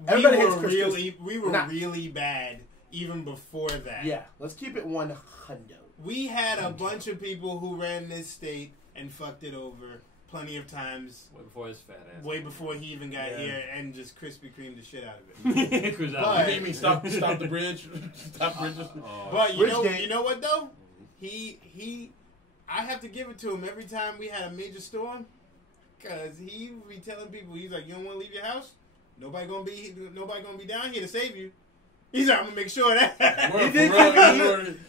Everybody we hates were Chris really, we were really bad even before that. Yeah, let's keep it 100. We had a bunch of people who ran this state and fucked it over plenty of times. Way before his fat ass. Way before he even got here and just Krispy Kremed the shit out of it. But, you mean stop the bridge? Stop bridges? But you know what though? I have to give it to him every time we had a major storm, because he would be telling people, he's like, you don't want to leave your house? Nobody gonna be down here to save you. He's like, I'm gonna make sure that.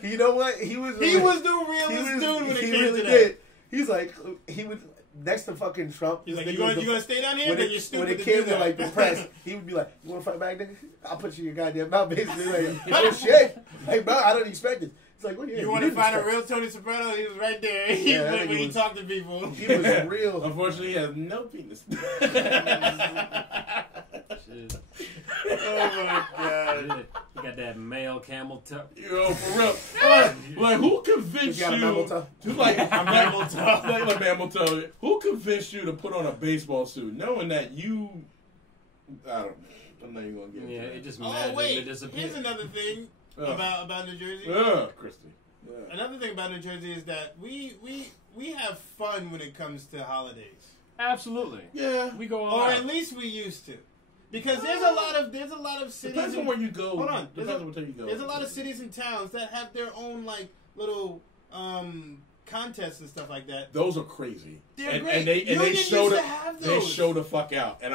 You know what? He was the realest dude when it came to that. He's like, he was next to fucking Trump. He's like, you gonna stay down here? Then you're stupid. When it came to like the press, he would be like, you wanna fight back, nigga? I'll put you in your goddamn mouth, basically. Like, oh shit. Like, bro, I don't expect it. It's like, what you want to find a real Tony Soprano? He was right there. When he talked to people. He was real. Unfortunately, he has no penis. Oh my god. You got that male camel toe. Yo, for real. Like who convinced you? Like mammal toe. Who convinced you to put on a baseball suit, knowing that you? I don't know. I'm not even gonna get into Yeah, that. it just Oh magically wait, disappeared. here's another thing about New Jersey. Christy. Another thing about New Jersey is that we have fun when it comes to holidays. Absolutely. Yeah. We go all Or out. at least we used to. Because there's a lot of cities. Depends on where you go. Hold on. Depends on where you go. There's a lot of cities and towns that have their own like little contests and stuff like that. Those are crazy. They're great. And they Union show used the to have they those. show the fuck out. And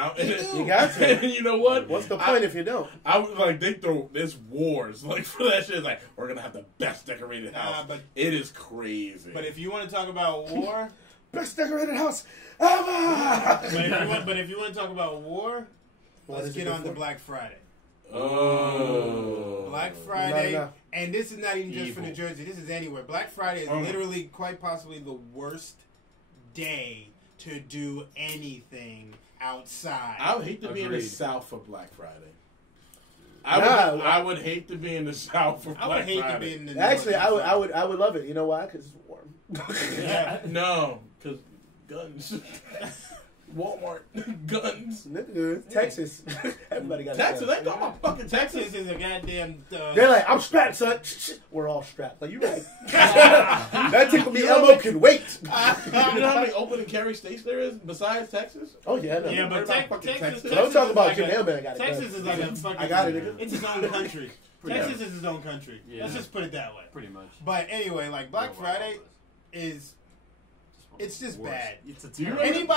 You got to. And you know what? What's the point if you don't? I was like, they throw this wars like for that shit. It's like we're gonna have the best decorated house. But it is crazy. But if you want to talk about war, Best decorated house ever. but if you want to talk about war, What let's is it get good on to for? Black Friday. Oh. Black Friday, Not enough. and this is not even just for Evil. New Jersey. This is anywhere. Black Friday is literally, quite possibly, the worst day to do anything outside. I would hate to be in the Agreed. South for Black Friday. Nah, I would hate to be in the South for Black I would hate Friday. to be in the Actually, North. I would love it. You know why? Because it's warm. Yeah. No, because guns. Walmart guns. Nigga, Texas. Everybody got Texas, a they talking about fucking Texas Texas. is a goddamn. They're like, I'm strapped, son. We're all strapped. Like, you right. That tickled me. Elmo can wait. You know how many open and carry states there is besides Texas? Oh, yeah, I know. Yeah, but Fucking Texas. Texas. But I'm talking is about like Jim a- Mailman. I got it. Texas is like a fucking. I got it, nigga. It's its own country. Pretty Texas is its own country. Yeah. Let's just put it that way. Pretty much. But anyway, like Black Go wild Friday with is. It's just worst. bad. It's a Do you terrible. remember-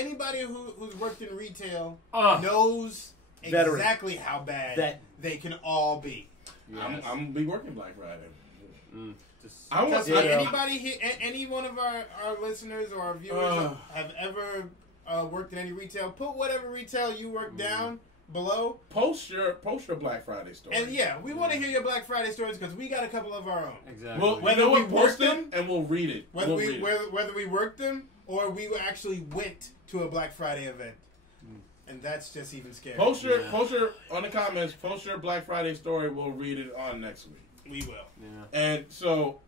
Anybody who's worked in retail Ugh. knows Veteran. exactly how bad That- they can all be. Yes. I'm gonna be working Black Friday. Just, I want Because Yeah. anybody here, any one of our listeners or our viewers have ever worked in any retail, put whatever retail you work down below. post your Black Friday story. And yeah, we want to hear your Black Friday stories because we got a couple of our own. exactly. Well, Whether you know we what? work Post them, it and we'll read it. Whether We'll read it. whether we worked them or we actually went to a Black Friday event, and that's just even scarier. Post your on the comments. Post your Black Friday story. We'll read it on next week. We will. yeah. And so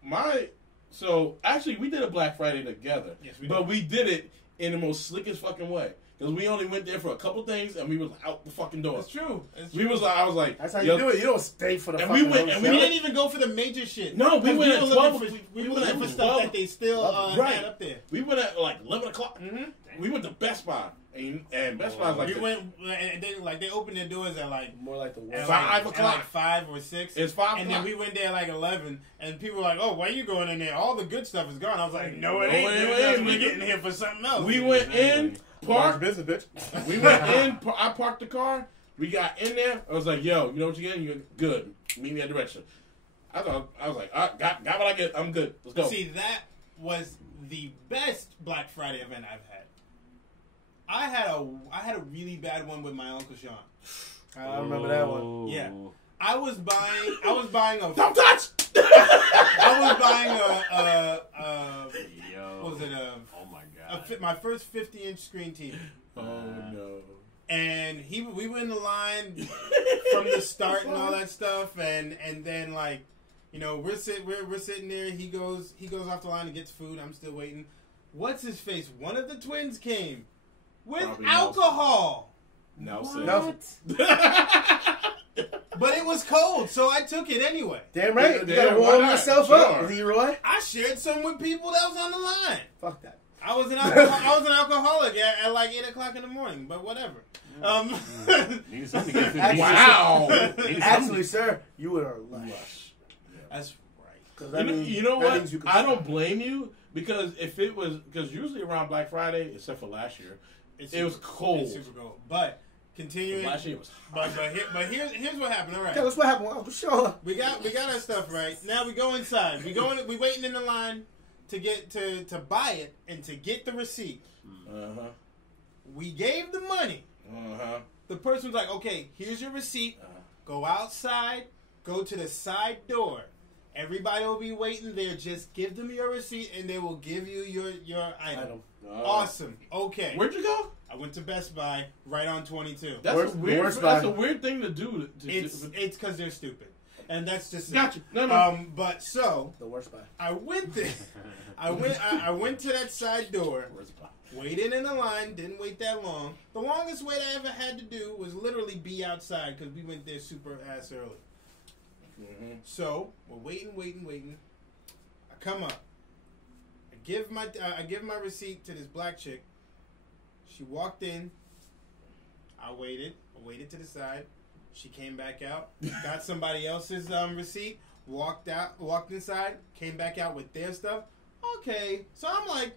actually we did a Black Friday together. Yes, we But did. we did it in the most slickest fucking way because we only went there for a couple things and we was out the fucking door. That's true. That's We true. was like, I was like, That's how yo, you do it. You don't stay for the And fucking we went- and We we hotel. didn't even go for the major shit. No, we went at were 12. looking for, we We were went looking at for stuff 12. that they still Right. had up there. We went at like 11 o'clock. Mm-hmm. We went to Best Buy and Best Buy was like We the- went and they opened their doors at like More like the at worst. 5 like, o'clock. at like 5 or 6. It's 5 And then o'clock. we went there at like 11, and people were like, "Oh, why are you going in there? All the good stuff is gone." I was like, "No, it No, ain't. it We're ain't. getting here for something else." We went in, Large parked. business, bitch. We went in. I parked the car. We got in there. I was like, "Yo, you know what you're getting? You're good. Meet me at direction." I was like, "I got what I get. I'm good. Let's go." See, that was the best Black Friday event I've had. I had a really bad one with my Uncle Sean. I remember that one. Yeah. I was buying a Don't touch. I was buying Yo. what was it Oh my god. my first 50-inch screen TV. Oh no. And we were in the line from the start and all that stuff, and then like, you know, we're sitting there. He goes off the line and gets food. I'm still waiting. What's his face? One of the twins came with Probably alcohol, Nelson. Nelson. but it was cold, so I took it anyway. Damn right. You Yeah, gotta why warm not? yourself Sure. up, Leroy. I shared some with people that was on the line. Fuck that. I was an alcoholic at like 8 o'clock in the morning, but whatever. Need something to get through Actually, these- Wow. Need Actually, something- sir, you were lush. Lush. That's right. 'Cause that means- You know that what? means you can I don't stop. blame you because because usually around Black Friday, except for last year, it was cold. It's super cold. But continuing. Last year it was hot. But here's what happened. All right. Tell us what happened with Uncle Sean. We got our stuff right. Now we go inside. We waiting in the line to get to buy it and to get the receipt. Uh-huh. We gave the money. Uh-huh. The person was like, "Okay, here's your receipt. Go outside. Go to the side door. Everybody will be waiting there. Just give them your receipt and they will give you your item." Awesome. Okay. Where'd you go? I went to Best Buy right on 22. That's Worst- a weird. worst That's buy. a weird thing to do. It's because they're stupid. and that's just Got you. No. But so The worst part. I went there. I went to that side door. Waited in the line, didn't wait that long. The longest wait I ever had to do was literally be outside because we went there super ass early. Mm-hmm. So we're waiting. I come up. I give my receipt to this black chick. She walked in. I waited to the side. She came back out, got somebody else's receipt, walked inside, came back out with their stuff. Okay, so I'm like,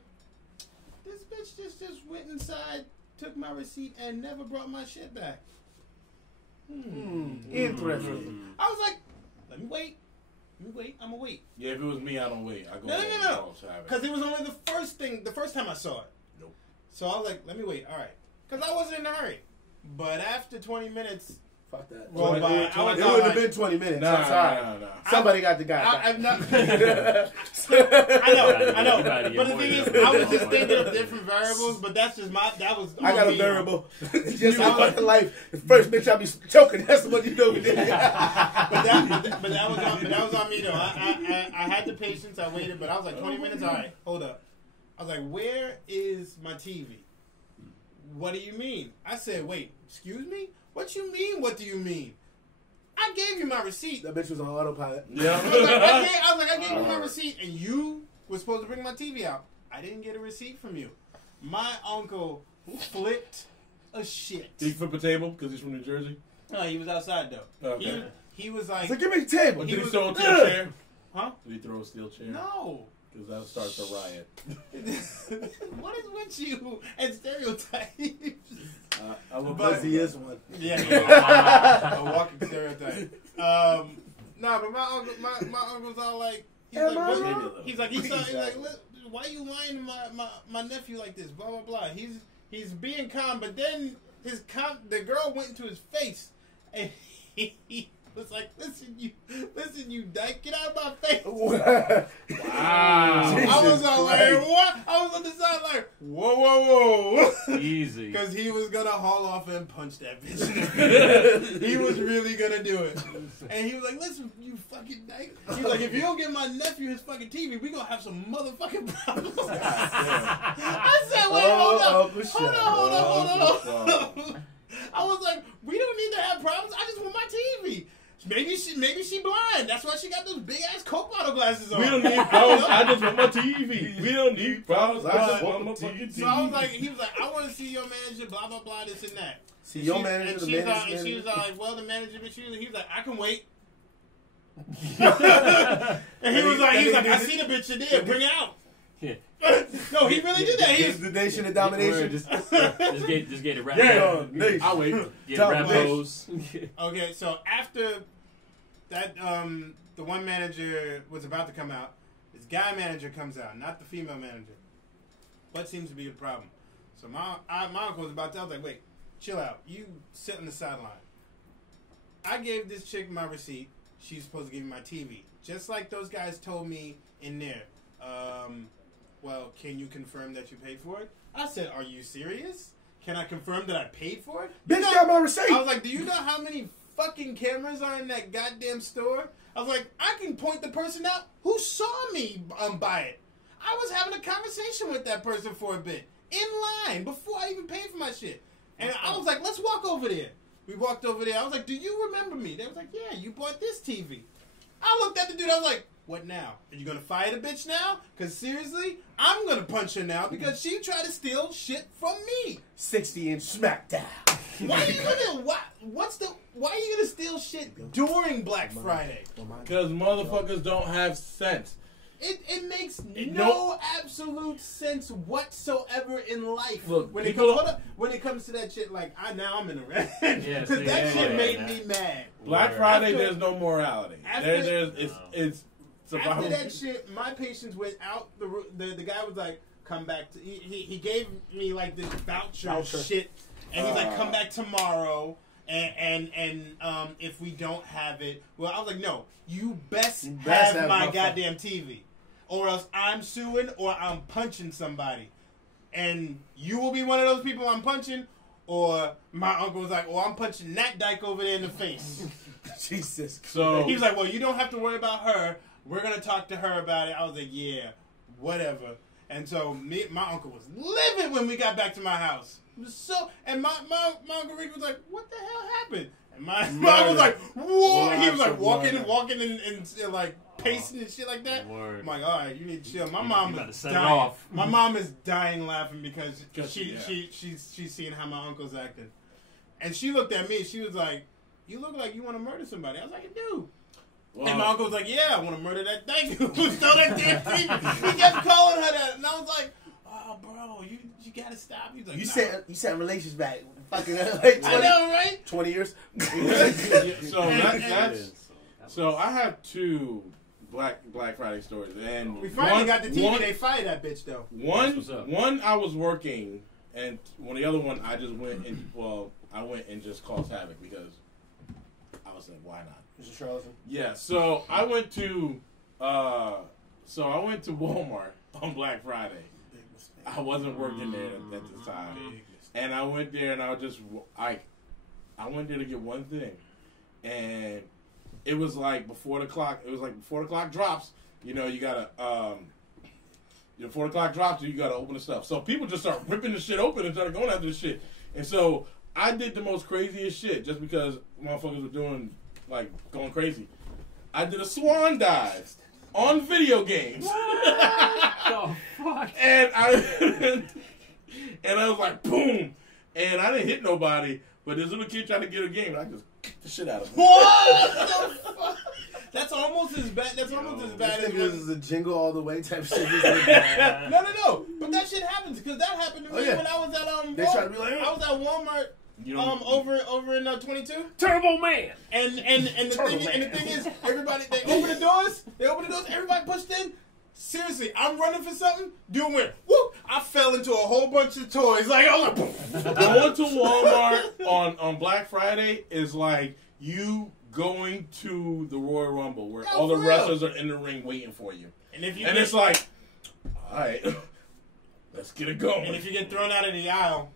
this bitch just went inside, took my receipt, and never brought my shit back. Interesting. I was like, let me wait. I'm gonna wait. Yeah, if it was me, I don't wait. I go. No. Because it was only the first time I saw it. Nope. So I was like, let me wait. All right. Because I wasn't in a hurry. But after 20 minutes, Fuck that. rolled by, It wouldn't have been 20 minutes. Nah, I'm sorry. nah. Somebody got the guy. I'm not. I know. But the thing is, I was just thinking of different variables. But that's just that was. I got a variable. Just like fucking life. The first bitch I be choking. That's what you do. but that was on me though. I had the patience. I waited, but I was like 20 minutes. All right, hold up. I was like, where is my TV? What do you mean? I said, wait, excuse me? What you mean? What do you mean? I gave you my receipt. That bitch was on autopilot. Yeah. I gave you my receipt, and you were supposed to bring my TV out. I didn't get a receipt from you. My uncle flipped a shit. Did he flip a table because he's from New Jersey? No, he was outside though. Okay. He was like, So give me the table. Did he throw a steel chair? Huh? Did he throw a steel chair? No. Because that'll start the riot. What is with you and stereotypes? Because he is one. Yeah, a walking stereotype. Nah, but my uncle's all like, he's like, why are you lying to my nephew like this? Blah blah blah. He's being calm, but then the girl went into his face and he was like, listen, you dyke, get out of my face. Wow. I was all like, what? I was on the side like, whoa. Easy. Because he was going to haul off and punch that bitch. He was really going to do it. And he was like, listen, you fucking dyke. He was like, if you don't give my nephew his fucking TV, we going to have some motherfucking problems. I said, wait, hold on. I was like, we don't need to have problems. I just want my TV. Maybe she blind. That's why she got those big ass Coke bottle glasses on. We don't need problems. I just want my TV. We don't need problems. I just want my fucking TV. So I was like, he was like, I want to see your manager. Blah blah blah. This and that. See your manager. And she was like, well, the manager. But he was like, I can wait. And he was like, I see the bitch in there. Bring it out. Yeah. No, he really did that. He's the nation of domination. Just get it right. Yeah, I'll wait. Get rap hose. Okay, so after that, the one manager was about to come out. This guy manager comes out, not the female manager. What seems to be the problem? So my uncle was about to. I was like, wait, chill out. You sit on the sideline. I gave this chick my receipt. She's supposed to give me my TV, just like those guys told me in there. Well, can you confirm that you paid for it? I said, are you serious? Can I confirm that I paid for it? Bitch got my receipt. I was like, do you know how many fucking cameras are in that goddamn store? I was like, I can point the person out who saw me buy it. I was having a conversation with that person for a bit, in line, before I even paid for my shit. And I was like, let's walk over there. We walked over there. I was like, do you remember me? They was like, yeah, you bought this TV. I looked at the dude. I was like, what now? Are you going to fire the bitch now? Because seriously, I'm going to punch her now because she tried to steal shit from me. 60-inch smackdown. Why are you going to steal shit during Black Friday? Because motherfuckers don't have sense. It makes no absolute sense whatsoever in life. Look, when it comes to that shit, like I'm in a rant. Because that shit made me mad. Black Friday, there's no morality. It's after that shit, my patience went out. The guy was like, "Come back." He gave me like this voucher shit, and he's like, "Come back tomorrow." And if we don't have it, well, I was like, "No, you best have my goddamn TV, or else I'm suing or I'm punching somebody, and you will be one of those people I'm punching, or my uncle was like, "Oh, I'm punching that dyke over there in the face." Jesus. So He was like, "Well, you don't have to worry about her. We're gonna talk to her about it." I was like, "Yeah, whatever." And so my uncle was livid when we got back to my house. It was and my uncle Rick was like, "What the hell happened?" And my uncle was like, "Whoa!" He was like walking and like pacing and shit like that. Word. I'm like, "All right, you need to chill." My You mom gotta is set it dying. off. My mom is dying laughing because Yeah. she's seeing how my uncle's acting, and she looked at me. She was like, "You look like you want to murder somebody." I was like, "I do." well, And my uncle was like, "Yeah, I want to murder that dyke who stole that damn thing." He kept calling her that, and I was like, "Oh, bro, you gotta stop." He's like, You "Nah." said relations back. Fucking like 20, I know, right? 20 years. So I have two Black Friday stories, and We finally got the TV. One, They fired that bitch though. one I was working, and the other one I just went and I went and just caused havoc because I was like, why not? Mr. Charleston. Yeah. So I went to Walmart on Black Friday. I wasn't working there at the time, and I went there and I went there to get one thing, and it was like before the clock. It was like before the clock drops. You know, you gotta before the clock drops, you gotta open the stuff. So people just start ripping the shit open and started going after the shit. And so I did the most craziest shit just because motherfuckers were doing like going crazy. I did a swan dive on video games. Oh fuck! And I was like, boom, and I didn't hit nobody. But this little kid tried to get a game, and I just kicked the shit out of him. What the fuck? That's almost as bad. That's almost as bad as This is a jingle all the way type shit. No. But that shit happens because that happened to me when I was at They try to be like, I was at Walmart. Over in 22 Turbo Man. and the thing is everybody they open the doors everybody pushed in. Seriously, I'm running for something. Dude went whoop. I fell into a whole bunch of toys. Like I was like, going to Walmart on Black Friday is like you going to the Royal Rumble where all the wrestlers are in the ring waiting for you. And it's like, all right, let's get it going. And if you get thrown out of the aisle,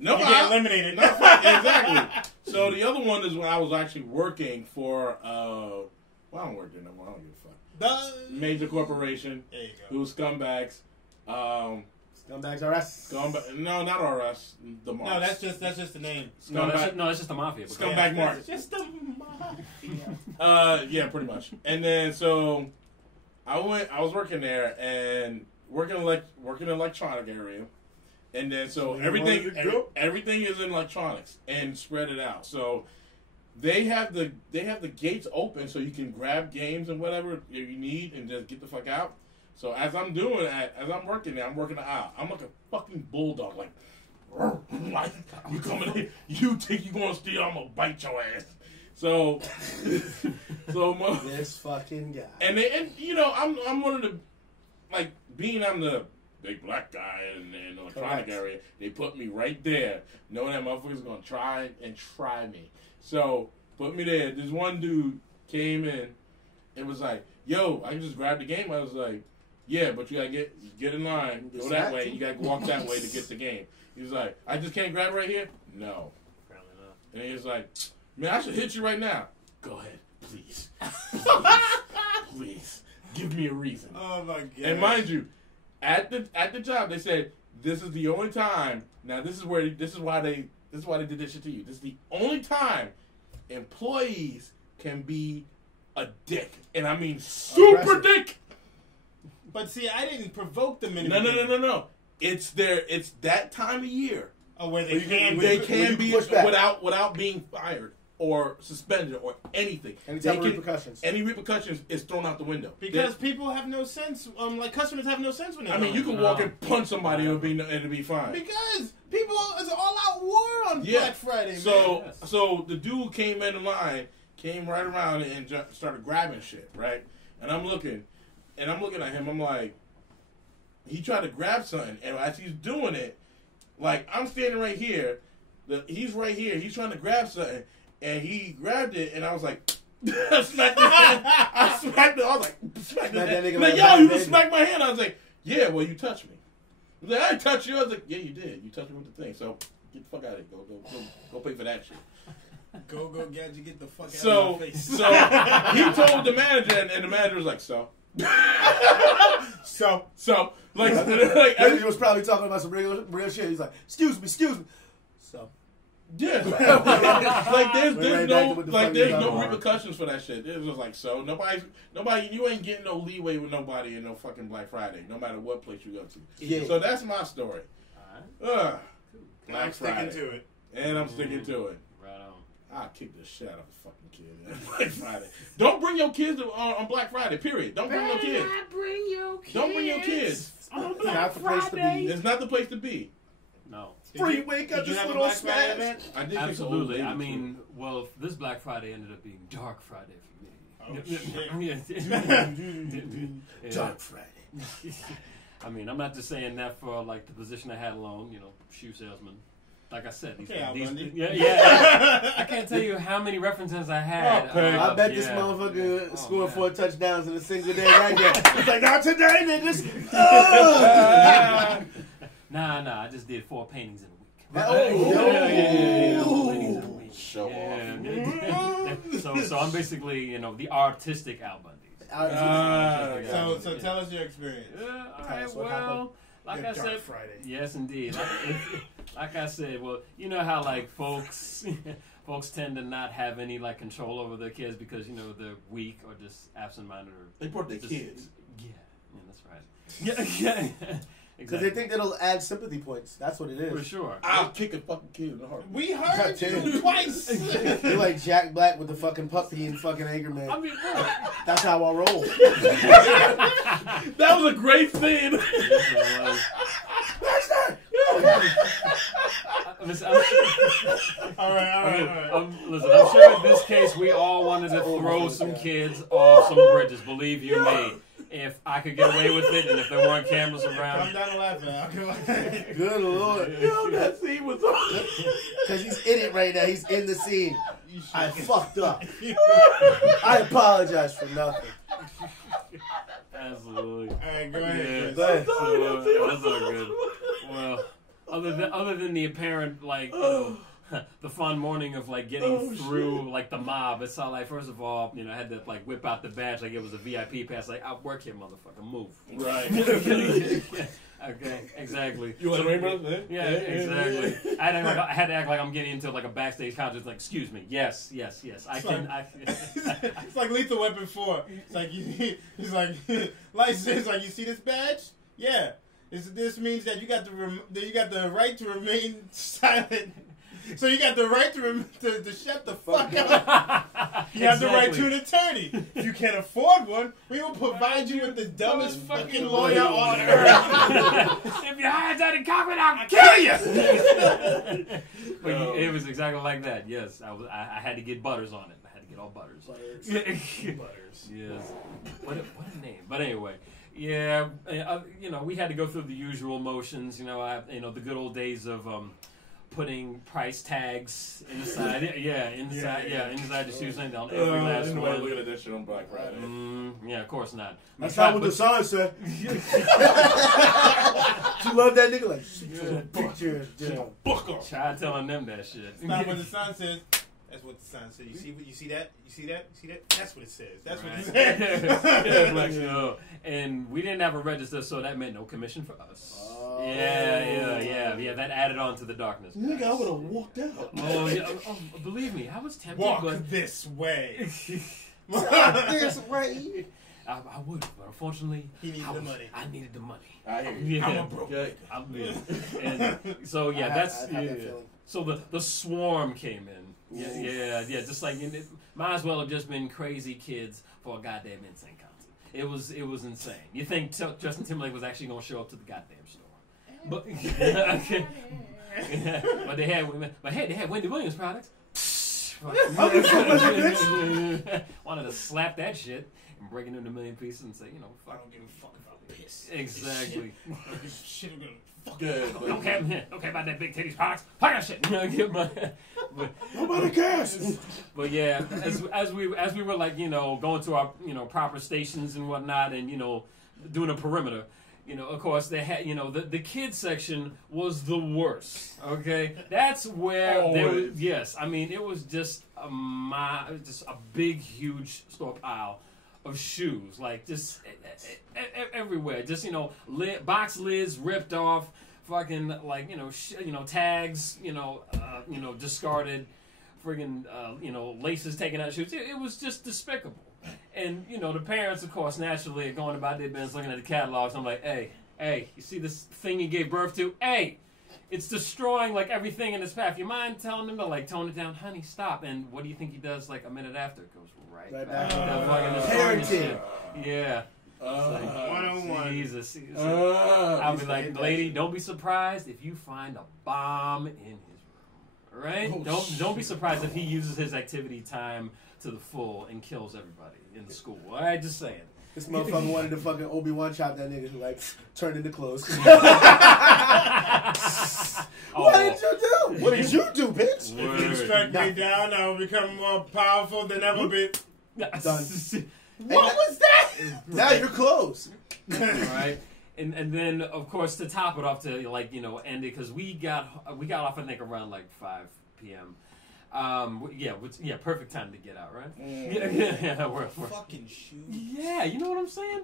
no, you get eliminated. No, exactly. So the other one is when I was actually working for well, I don't work there no more. I don't give a fuck. Major corporation. There you go. Who scumbags. Scumbags are us. No, not RS. The Marks. No, that's just the name. That's just the mafia. Scumbag Marks. Just the mafia. Yeah, pretty much. And then so I was working there and working in the electronic area. And then so everything is in electronics and spread it out. So they have the gates open so you can grab games and whatever you need and just get the fuck out. So as I'm working there, I'm working the aisle. I'm like a fucking bulldog, like you coming in, you think you gonna steal? I'm gonna bite your ass. So this fucking guy. And you know I'm one of the like I'm the big black guy in the electronic area. They put me right there, knowing that motherfuckers gonna try me. So put me there. This one dude came in and was like, "Yo, I can just grab the game." I was like, "Yeah, but you gotta get in line, go that way. You gotta walk that way to get the game." He was like, "I just can't grab right here." No, Apparently not. and he was like, "Man, I should hit you right now." Go ahead, please, please, give me a reason. Oh my god! And mind you, at the job they said this is the only time. Now this is why they did this shit to you. This is the only time employees can be a dick, and I mean super dick. But see, I didn't provoke them in. No. It's that time of year. Oh, where they can be without being fired or suspended or anything. Any repercussions. Any repercussions is thrown out the window. Because people have no sense. Like customers have no sense when they. I mean, you can walk and punch somebody and it'll be fine. Because people is all out war on Black Friday. So the dude came in the line, came right around and started grabbing shit, right? And I'm looking at him. I'm like, he tried to grab something, and as he's doing it, like I'm standing right here, he's right here. He's trying to grab something, and he grabbed it, and I was like, I smacked his hand. I smacked it. I was like, smack his hand. Like, yo, you just smacked my hand. I was like, yeah, well, you touched me. He was like, I didn't touch you. I was like, yeah, you did. You touched me with the thing. So Get the fuck out of here. Go pay for that shit. Go, Gadget, get the fuck out So, of my face. so he told the manager, and the manager was like, so, like He was probably talking about some real shit. He's like, excuse me. So. yeah, like there's no repercussions for that shit. It was like, so nobody, you ain't getting no leeway with nobody in no fucking Black Friday, no matter what place you go to. Yeah. So that's my story. Black I'm Friday. sticking to it. And I'm sticking to it. Right on. I'll kick the shit out of a fucking kid on Black Friday. Don't bring your kids on Black Friday, period. Don't bring your kids. Don't bring your kids. It's not the place to be. It's not the place to be. No. Free wake up, Did you this have a little Black Friday smash. event? I did Absolutely. I mean, well, this Black Friday ended up being Dark Friday for me. Dark Friday. I mean, I'm not just saying that for like the position I had alone, shoe salesman. Like I said, Okay, Al Bundy. I can't tell you how many references I had. I bet this motherfucker scored 4 touchdowns in a single day right there. He's like, not today, niggas. Nah, I just did 4 paintings in a week. Show off. So I'm basically, the artistic Al Bundy. So tell us your experience. All right, well, like I said, Friday. yes, indeed. Like I said, well, you know how like folks tend to not have any like control over their kids because they're weak or just absent-minded or They brought their just, kids. Yeah, that's right. Yeah. Because they think that'll add sympathy points. That's what it is. For sure. I'll kick a fucking kid in the heart. We heard you twice. You're like Jack Black with the fucking puppy and fucking Anchorman. I mean, look. That's how I roll. That was a great scene. Listen, All right. Listen, I'm sure in this case we all wanted to throw some kids off some bridges. Believe you me. If I could get away with it, and if there weren't cameras around, Come down and laugh now. Good Lord. Yo, that scene was on. Because he's in it right now. He's in the scene. I fucked up. I apologize for nothing. absolutely. All right, go ahead. Go ahead. That's all good. Well, other than the apparent the fun morning of like getting through like the mob, it's all like first of all, I had to like whip out the badge like it was a VIP pass. Like, I'll work here, motherfucker, move. Right. Okay, exactly. You want to Remembrance? Yeah, exactly. I had to act like I'm getting into like a backstage concert. Like, excuse me. Yes. It's like Lethal Weapon 4. It's like he's like license. Like, you see this badge? Yeah. This means that you got the right to remain silent. So you got the right to shut the fuck up. You have the right to an attorney. If you can't afford one, we will provide you with the dumbest fucking lawyer on earth. If you hire Johnny Cochran, I'll kill you. But it was exactly like that. Yes, I had to get Butters on it. I had to get all Butters. Butters. Yes. What a name. But anyway. Yeah, we had to go through the usual motions. The good old days of putting price tags inside. Inside the shoes and on every last one. Look at that shit on Black Friday. Yeah, of course not. That's not what the sign said. You love that nigga like picture. Try telling them that shit. It's not what the sign says. That's what the sign says. You see that? That's what it says. That's what it says. And we didn't have a register, so that meant no commission for us. Yeah. That added on to the darkness. Nigga, I would have walked out. Believe me, I was tempted. Walk but this way. This way. I would, but unfortunately, He needed the money. I needed the money. I hear you. I'm a broke. And so I have that feeling. So the swarm came in. Yeah. Just like might as well have just been crazy kids for a goddamn insane concert. It was insane. You think Justin Timberlake was actually going to show up to the goddamn store? But they had Wendy Williams products. Wanted to slap that shit and break it into a million pieces and say, I don't give a fuck about piss. Exactly. This shit I'm gonna fuck Good. Okay, about that big titties products. Fuck that shit. Nobody cares. But yeah, as we were like going to our proper stations and whatnot, and doing a perimeter, You know, of course, they had, you know, the kids section was the worst. Okay, that's where there was, yes, I mean, it was just a big, huge store pile of shoes, like just everywhere. Just, you know, box lids ripped off, fucking like, you know, tags, discarded, friggin', laces taken out of shoes. It was just despicable. And, you know, the parents, of course, naturally are going about their business, looking at the catalogs. I'm like, hey, you see this thing you gave birth to? Hey, it's destroying, like, everything in its path. You mind telling them to, like, tone it down? Honey, stop. And what do you think he does, like, a minute after? It goes right back. Parenting. Yeah. Like, 101. Jesus. I'll be like, lady, don't be surprised if you find a bomb in his room. All right? Don't be surprised if he uses his activity time to the full and kills everybody in the school. All right, just saying. This motherfucker wanted to fucking Obi-Wan chop that nigga who like turned into clothes. What did you do? What did you do, bitch? If you strike me down, I will become more powerful than ever been. Done. What was that? Now you're clothes. Right. And then, of course, to top it off, to, like, you know, end it, because we got off, I think, around like 5 p.m. Perfect time to get out, right? We're fucking shoes. Yeah, you know what I'm saying?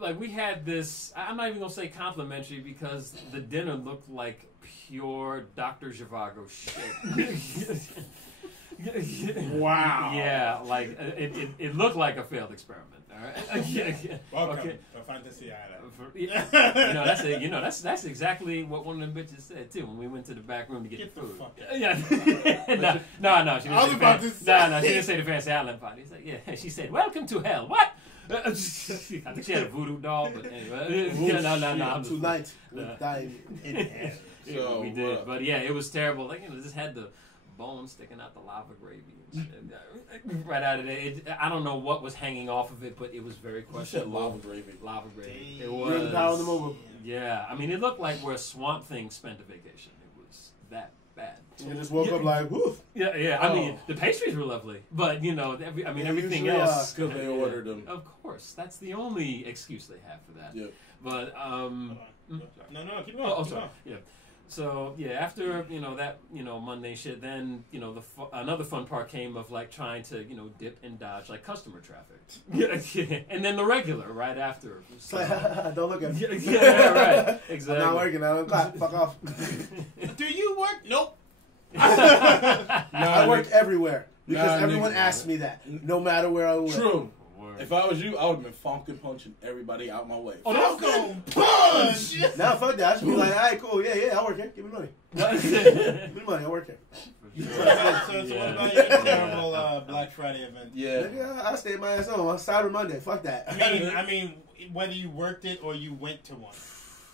Like, we had this, I'm not even going to say complimentary, because the dinner looked like pure Dr. Zhivago shit. Wow. Yeah, like, it looked like a failed experiment. All right. Welcome to Fantasy Island. That's exactly what one of the bitches said too when we went to the back room to get the food. Fuck Yeah. No. She didn't say the Fantasy Island part. He's like, yeah. She said, "Welcome to hell." What? I think she had a voodoo doll, but anyway. No. Tonight, we're dying in hell. So we did, but yeah, it was terrible. Like, you know, just had the bone sticking out the lava gravy and shit. Right out of it. I don't know what was hanging off of it, but it was very questionable. Lava gravy. Lava gravy. Damn. It You're in the power of the moment. Yeah, I mean, it looked like where Swamp Thing spent a vacation. It was that bad. You just woke up like, woof. Yeah. I mean, the pastries were lovely, but you know, everything usually else. Because they ordered them. Of course, that's the only excuse they have for that. Yep. But No, keep going. Keep sorry. going. Yeah. So yeah, after that Monday shit, then another fun part came of like trying to dip and dodge like customer traffic. And then the regular right after. So, don't look at me. Yeah, right. Exactly. I'm not working. I don't clap. Fuck off. Do you work? Nope. I work everywhere because everyone asks me that, no matter where I work. True. If I was you, I would have been funkin' punching everybody out my way. Oh, that's going punch! Nah, fuck that. I should be like, all right, cool. Yeah, I work here. Give me money. Give me money. I work here. So what about your terrible Black Friday event? Yeah. Nigga, I stayed my ass home on Cyber Monday. Fuck that. I mean, whether you worked it or you went to one.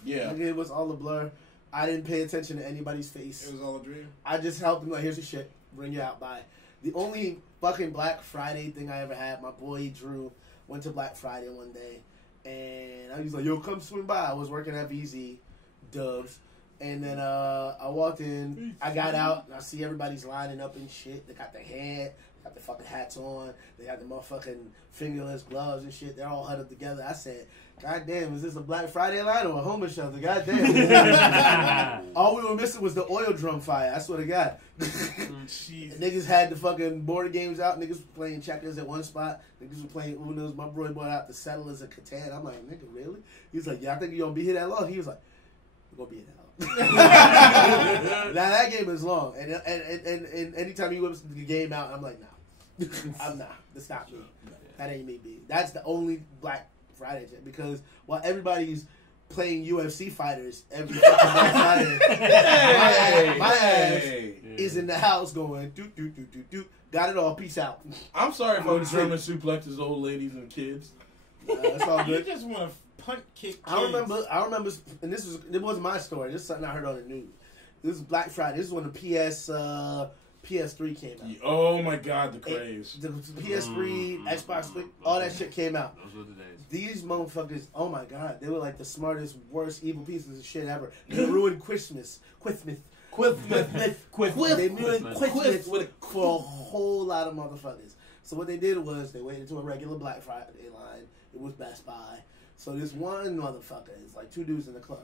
Yeah. Nigga, it was all a blur. I didn't pay attention to anybody's face. It was all a dream. I just helped them. Like, here's your shit. Bring you out. Bye. The only fucking Black Friday thing I ever had, my boy Drew went to Black Friday one day, and I was like, yo, come swing by. I was working at VZ, Dubs, and then I walked in, I got out, and I see everybody's lining up and shit. They got their got the fucking hats on, they got the motherfucking fingerless gloves and shit. They're all huddled together. I said, God damn, is this a Black Friday line or a homeless shelter? God damn. All we were missing was the oil drum fire. I swear to God. Niggas had the fucking board games out. Niggas were playing checkers at one spot. Niggas were playing Unos. My boy brought out the Settlers of Catan. I'm like, nigga, really? He was like, yeah, I think you're going to be here that long. He was like, we're going to be here that long. Now, that game is long. And anytime you whip the game out, I'm like, nah. I'm not. That's not me. That ain't me, B. That's the only Black Friday shit. Because while everybody's playing UFC fighters every fucking Black Friday, my ass is in the house going, do. Got it all. Peace out. I'm sorry if I'm German suplexes old ladies and kids. That's all good. You just want to punt kick kids. I remember, and it wasn't my story. This is something I heard on the news. This is Black Friday. This is when the PS3 came out. Oh my God, the craze. The PS3, Xbox 3, all that shit came out. Those were the days. These motherfuckers, oh my God, they were like the smartest, worst, evil pieces of shit ever. They ruined Christmas. They ruined Christmas for a whole lot of motherfuckers. So what they did was they waited to a regular Black Friday line It was Best Buy. So this one motherfucker is like two dudes in the club.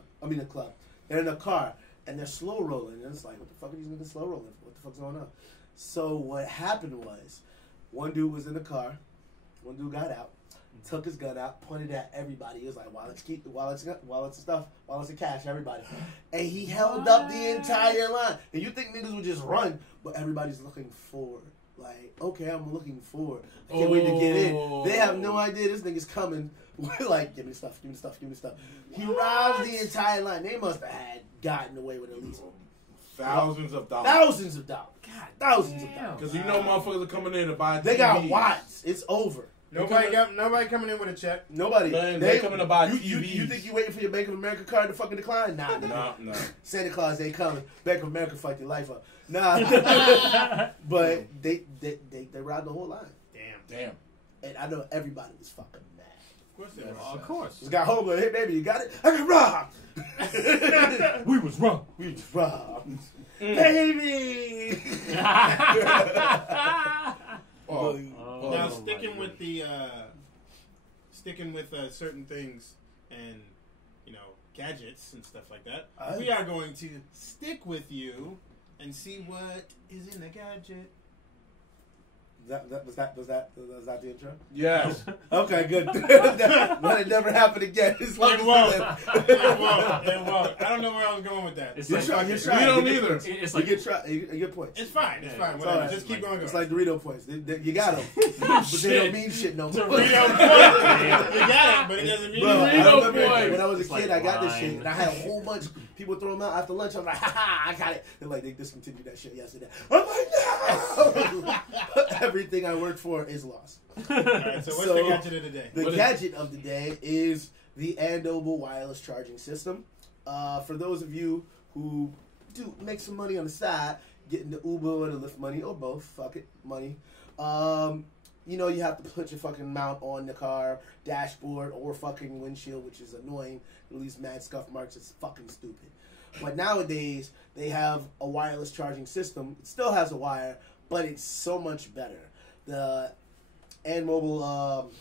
They're in a car and they're slow rolling. And it's like, what the fuck are these niggas slow rolling? What the fuck's going on? So what happened was, one dude was in the car. One dude got out, took his gun out, pointed at everybody. He was like, wallets and stuff, wallets and cash, everybody. And he held up the entire line. And you think niggas would just run, but everybody's looking forward. Like, okay, I'm looking forward. I can't wait to get in. They have no idea this nigga's coming. We're like, give me stuff. He robbed the entire line. They must have had gotten away with at least thousands of dollars. Thousands of dollars. God, thousands of dollars. Because you know motherfuckers are coming in to buy TVs. They got watts. It's over. Nobody coming in with a check. Nobody. Man, they coming to buy TVs. You think you waiting for your Bank of America card to fucking decline? Nah. No. Santa Claus ain't coming. Bank of America fuck your life up. Nah. But they robbed the whole line. Damn. And I know everybody was fucking mad. Of course they were. Of course. Just got home like, hey baby, you got it? I got robbed. We was wrong. Robbed. Baby. Now sticking with certain things and gadgets and stuff like that, we are going to stick with you and see what is in the gadget. Was that the intro? Yes. Okay, good. Let it never happen again. It won't. It won't. I don't know where I was going with that. You're trying. We don't either. It's like you get points. It's fine. It's fine. It's Whatever. right. Just keep going. It's like Dorito points. You got them, but they don't mean shit no more. Dorito points. You got it, but it doesn't mean Bro, I Dorito remember points. when I was a It's kid, like I got this wine. shit, and I had a whole bunch of people throw them out after lunch. I'm like, ha, I got it. They're like, they discontinued that shit yesterday. I'm like, no! Everything I worked for is lost. All right, so what's the gadget of the day? The gadget of the day is the Andover wireless charging system. For those of you who do make some money on the side, getting the Uber or the Lyft money, or both, fuck it, money. You have to put your fucking mount on the car dashboard or fucking windshield, which is annoying. At least mad scuff marks. It's fucking stupid. But nowadays, they have a wireless charging system. It still has a wire, but it's so much better. The mobile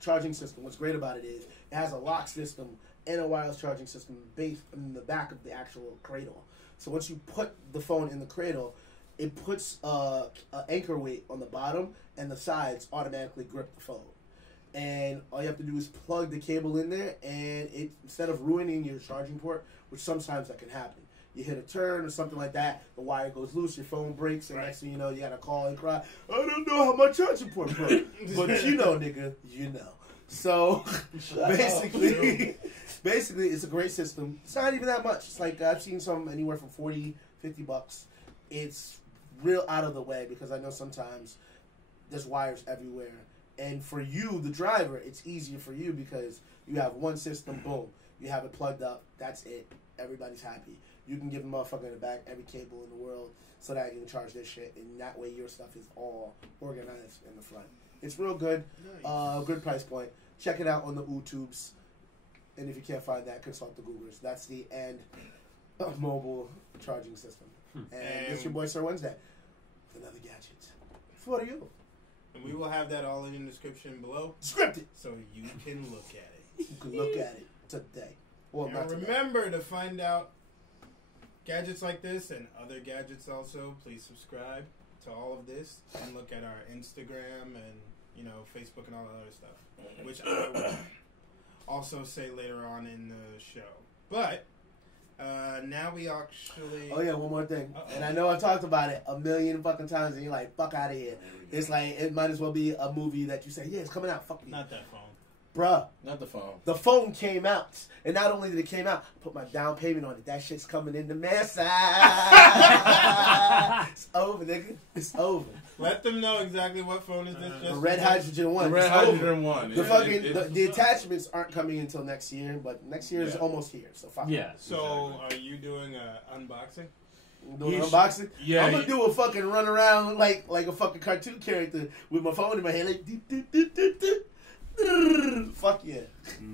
charging system, what's great about it is it has a lock system and a wireless charging system based in the back of the actual cradle. So once you put the phone in the cradle, it puts an anchor weight on the bottom, and the sides automatically grip the phone. And all you have to do is plug the cable in there, and it, instead of ruining your charging port, which sometimes that can happen, you hit a turn or something like that, the wire goes loose, your phone breaks, and next thing you know, you gotta call and cry, I don't know how my charging port broke. But nigga, you know. So basically, it's a great system. It's not even that much. It's like I've seen some anywhere from $40, $50. It's real out of the way because I know sometimes there's wires everywhere. And for you, the driver, it's easier for you because you have one system, boom. You have it plugged up, that's it. Everybody's happy. You can give a motherfucker in the back every cable in the world so that you can charge their shit, and that way your stuff is all organized in the front. It's real good. Nice. Good price point. Check it out on the YouTubes. And if you can't find that, consult the Googlers. That's the mobile charging system. And it's your boy Sir Wednesday with another gadget for you. And we will have that all in the description below. Scripted. So you can look at it. You can look at it today. Well, And not today. remember to find out gadgets like this and other gadgets also, please subscribe to all of this and look at our Instagram and Facebook and all that other stuff, which I will also say later on in the show. But now we actually... Oh yeah, one more thing. Uh-oh. And I know I've talked about it a million fucking times, and you're like, fuck out of here. It's like, it might as well be a movie that you say, yeah, it's coming out, fuck you. Not that phone. Bruh, Not the phone. the phone came out. And not only did it came out, I put my down payment on it. That shit's coming in the mess. It's over, nigga. It's over. Let them know exactly what phone is this. The Red Hydrogen one. The Red It's over. Hydrogen one. The fucking the attachments aren't coming until next year, but next year is Yeah. almost here. So fuck. Yeah. So are you doing an unboxing? Doing an He's- unboxing. yeah, I'm gonna he- do a fucking run around like a fucking cartoon character with my phone in my hand, like doop, doop, doop, doop, doop. Fuck yeah,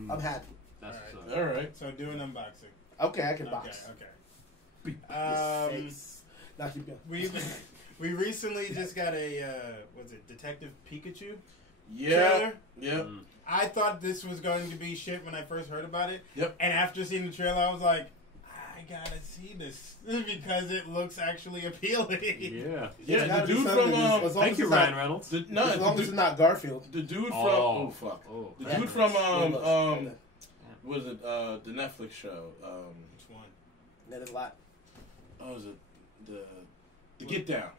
I'm happy. That's Alright. All right. So do an unboxing. Okay, I can box. Okay. Now keep going. We recently just got a was it Detective Pikachu Yeah. trailer? Yep. I thought this was going to be shit when I first heard about it. Yep. And after seeing the trailer, I was like, I gotta see this because it looks actually appealing. Yeah. Yeah, gotta the be dude something from as long Thank as you, it's not- Ryan Reynolds. As long as it's not Garfield. the dude from Oh. fuck. Oh, The Yeah. dude from Yeah. was it the Netflix show? Which one? That is a lot. Oh, was it the Get Down?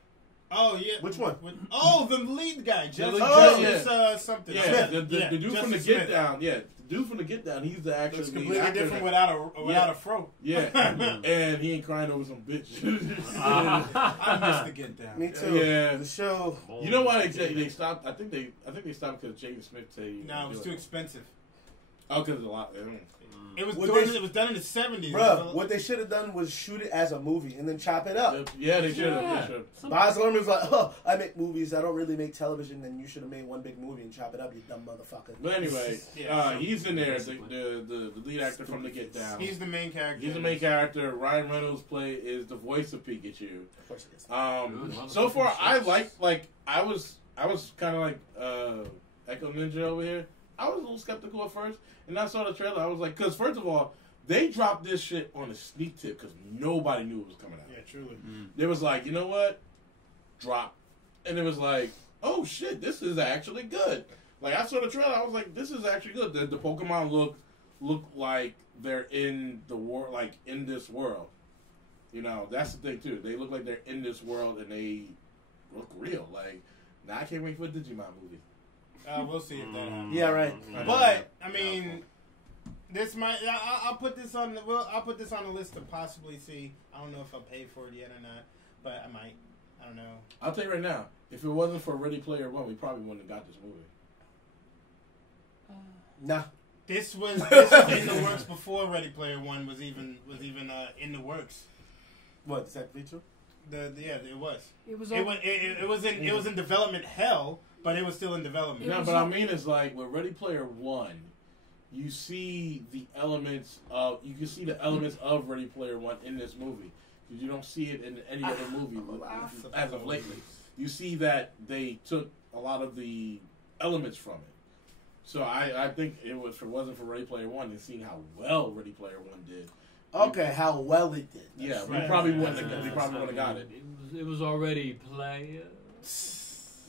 Oh yeah. Which one? Oh, the lead guy, Justice, something. Yeah, the dude from the Justice Get Smith. Down. Yeah, the dude from the Get Down. He's the actual Looks lead completely actor different there. without a fro. Yeah, and he ain't crying over some bitch. I missed the Get Down. Me too. Yeah. The show. You know why they stopped? I think they stopped because Jaden Smith said No, it was too expensive. Oh, because a lot. It was What done, they- it was done in the 70s. Bruh, what they should have done was shoot it as a movie and then chop it up. Yeah, they should have. Yeah. They should. Baz Luhrmann's like, oh, I make movies. I don't really make television. And you should have made one big movie and chop it up, you dumb motherfucker. But anyway, Yeah. he's in there. The lead actor from the Get Down. He's the main character. He's the main character. Ryan Reynolds is the voice of Pikachu. Of course it is. So far, I like. I was kind of like Echo Ninja over here. I was a little skeptical at first, and I saw the trailer. I was like, because first of all, they dropped this shit on a sneak tip because nobody knew it was coming out. Yeah, truly. They was like, you know what? Drop. And it was like, oh shit, this is actually good. Like, I saw the trailer, I was like, this is actually good. The Pokemon look like they're in the world, like in this world. You know, that's the thing too. They look like they're in this world and they look real. Like, now I can't wait for a Digimon movie. We'll see if that happens. Yeah, right. But I mean, this might. I'll put this on the. Well, I'll put this on the list to possibly see. I don't know if I'll pay for it yet or not, but I might. I don't know. I'll tell you right now, if it wasn't for Ready Player One, we probably wouldn't have got this movie. Nah. This was in the works before Ready Player One was even in the works. What, is that true? It was. It was. It was in development hell, but it was still in development. No, but I mean, it's like with Ready Player One, you see the elements of Ready Player One in this movie. You don't see it in any other movie as of lately. You see that they took a lot of the elements from it. So I think if it wasn't for Ready Player One and seeing how well Ready Player One did. Okay, how well it did. Yeah, we right. probably wouldn't have got it. It was already play.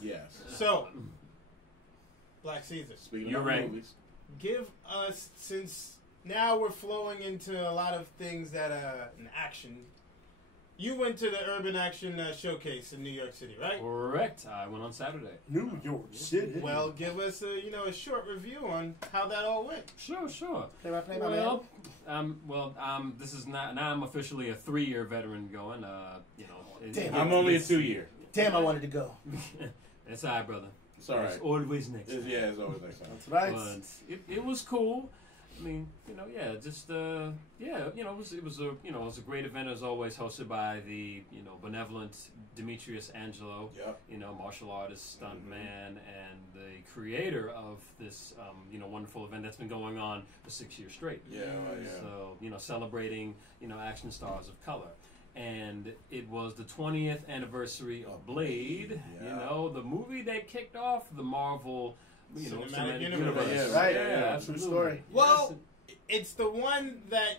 Yes. So, Black Caesar. Speaking You're of right. movies. Give us, since now we're flowing into a lot of things that are in action. You went to the Urban Action Showcase in New York City, right? Correct. I went on Saturday. New York City. Well, give us a short review on how that all went. Sure. Play by man. This is not. Now I'm officially a 3-year veteran going. Damn. I'm only a 2-year. Damn, I wanted to go. That's all right, brother. It's all right. It's always next. It's always next time. That's right. But it was cool. I mean, it was a great event as always, hosted by the benevolent Demetrius Angelo, Yep. martial artist, stuntman, and the creator of this wonderful event that's been going on for 6 years straight. Yeah. So celebrating action stars of color. And it was the 20th anniversary of Blade, Yeah. the movie that kicked off the Marvel Cinematic universe. Yeah, Right. Yeah, True absolutely. story. Well, it's the one that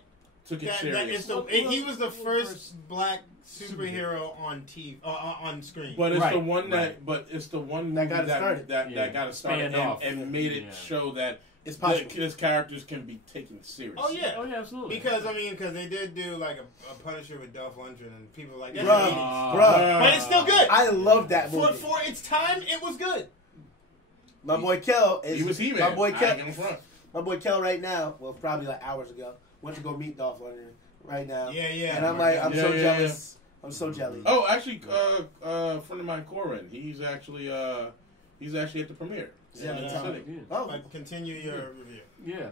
Took it that serious. is he was the first black superhero on TV on screen. But it's Right, the one right. it's the one That got it that started. that got it started Spanned off. and made it Yeah. show that It's possible. his characters can be taken seriously. Oh yeah. Oh yeah, absolutely. Because they did do like a Punisher with Dolph Lundgren, and people were like, that's Bruh. 80s. Bruh. But it's still good. I love that movie. For its time, it was good. My boy Kel is He was He-Man. my boy I Kel. ain't in front. My boy Kel right now. Well, probably like hours ago. Went to go meet Dolph Lundgren right now. Yeah. And I'm like, I'm so Yeah. jealous. I'm so jelly. Oh, actually, a friend of mine, Corin, he's actually at the premiere. Yeah, in that's the how- city. Oh, But continue your review. Yeah.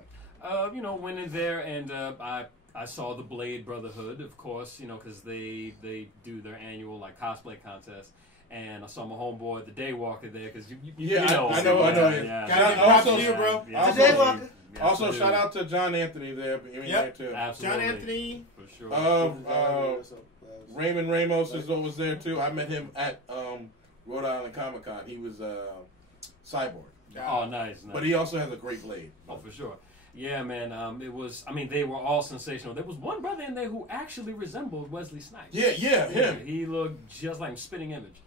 Went in there and I saw the Blade Brotherhood, of course, because they do their annual like cosplay contest. And I saw my homeboy, the Daywalker, there because Yeah, I him. know. Yeah. Gotta give props to you, bro. Yeah, It's a Daywalker. Yeah, Also, absolutely. shout out to John Anthony there. Yep. There too. Absolutely. John Anthony. For sure. Raymond Ramos was there too. I met him at Rhode Island Comic Con. He was Cyborg. Oh, nice. But he also has a great blade. Oh, for sure. Yeah, man. It was. I mean, they were all sensational. There was one brother in there who actually resembled Wesley Snipes. Yeah, him. He looked just like him, spitting image.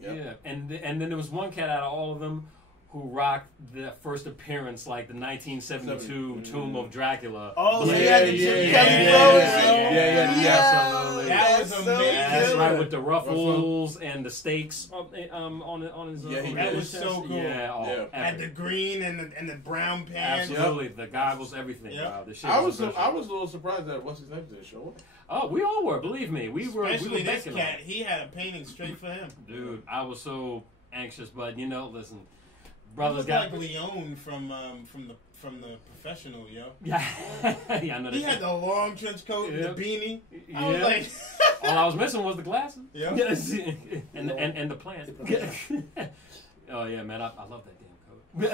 Yep. Yeah, and then there was one cat out of all of them who rocked the first appearance, like the 1972 Tomb of Dracula. Oh, so Yeah, he had the yeah, Jim yeah, Kelly yeah, flow. yeah, absolutely. That was That's amazing. That's killer. right, with the ruffles and the stakes on his. Yeah, he That did. was so cool. Yeah, Yeah. And the green and the brown pants. absolutely, the goggles, everything. Yep. Wow, the shit I was was professional. a little surprised that what's his name didn't show up. Oh, we all were. Believe me, we were. Especially we were this banking on cat. it. He had a painting straight for him. Dude, I was so anxious, but listen, He brothers looked got. like Leon from the Professional, yo. Yeah, yeah, I know that. He had the long trench coat and Yep. the beanie. Yeah. I was like, All I was missing was the glasses. Yep. Yes. and the plant. Oh yeah, man, I love that damn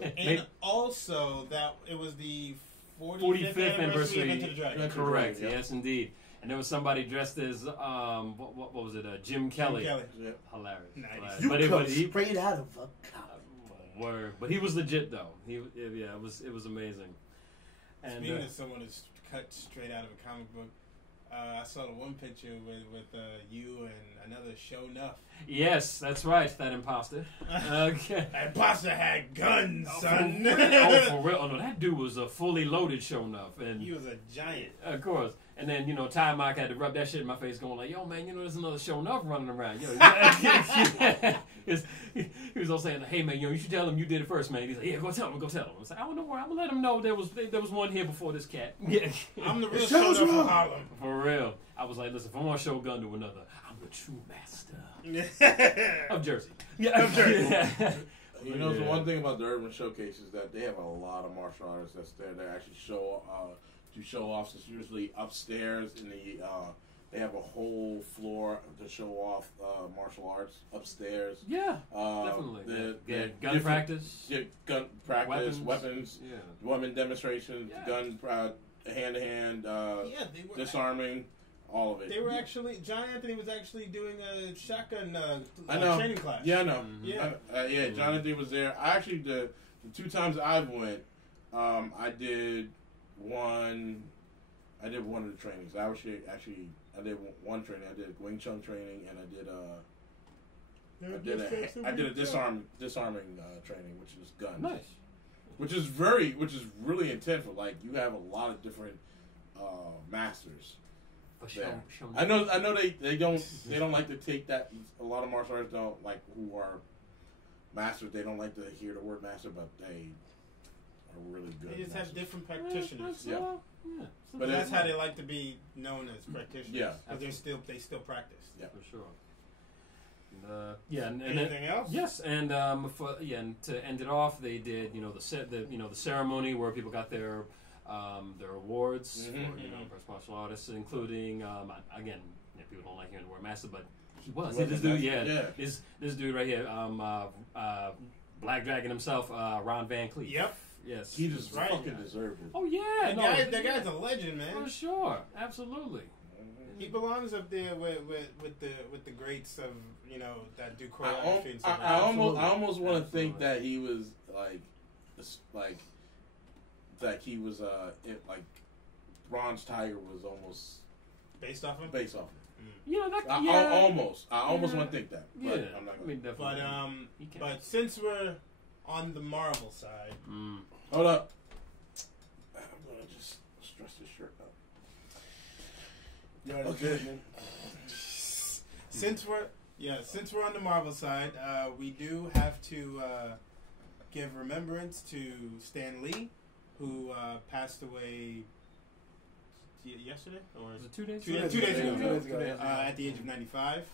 coat. and also that it was the 45th anniversary. of Into the Dragon. Correct. Yeah. Yes, indeed. And there was somebody dressed as what was it? Jim Kelly. Kelly. Yeah. Hilarious. Nice. Hilarious. You But it come was he. straight out of a comic. Word. But he was legit though. Yeah, it was amazing. And Speaking of someone who's cut straight out of a comic book, I saw the one picture with you and another show enough. yes, that's right. That imposter. Okay. That pasta had guns, son. Oh, for real. Oh, no, that dude was a fully loaded show enough. And He was a giant. of course. And then, Ty Mike had to rub that shit in my face going like, yo, man, there's another show enough running around. Yo, he was all saying, hey, man, you should tell him you did it first, man. He's like, yeah, go tell him. I was like, I don't know where. I'm going to let him know there was one here before this cat. Yeah. I'm the real Show's show enough wrong. of Harlem. For real. I was like, listen, if I want to show a gun to another, I'm the true master of Jersey. Yeah. Of Jersey. You know, the one thing about the Urban Showcase is that they have a lot of martial artists that's there. They actually do show offs. It's usually upstairs in the. They have a whole floor to show off martial arts upstairs. Yeah, definitely. The Gun different- practice. Yeah, gun practice, weapons, Yeah. women demonstrations, Yeah. gun hand to hand, Yeah, they were. disarming, all of it. They were actually. John Anthony was actually doing a shotgun I know. training class. Yeah, I know. Yeah. Yeah. Jonathan was there. I actually the 2 times I went, I did one of the trainings. I did one training. I did Wing Chun training, and I did a disarming training, which was guns. Nice. Which is really intense. Like you have a lot of different masters. there. I know they don't like to take that. A lot of martial artists don't like who are masters. They don't like to hear the word master, but they are really good. They just have masters. different practitioners. Yeah. But that's how they like to be known as practitioners. Yeah. But they still practice. Yeah. For sure. And Anything else? Yes, and and to end it off, they did the ceremony where people got their awards for best martial artists, including again people don't like hearing the word master, but he was this dude. This dude right here, Black Dragon himself, Ron Van Cleef. Yep. Yes, He just Right. fucking deserved it. Oh yeah, That guy's a legend, man. for sure, absolutely. He belongs up there with the greats of that do I choreography and stuff. almost want to think that he was like he was like Bronze Tiger was almost based off him. based off. I almost want to think that. But Yeah, I'm not I mean, But definitely. but since we're on the Marvel side, Hold up. I'm gonna just stress this shirt up. Okay. since we're on the Marvel side, we do have to give remembrance to Stan Lee, who passed away yesterday or Was it 2 days? 2 days ago. 2 days ago. At the age of 95.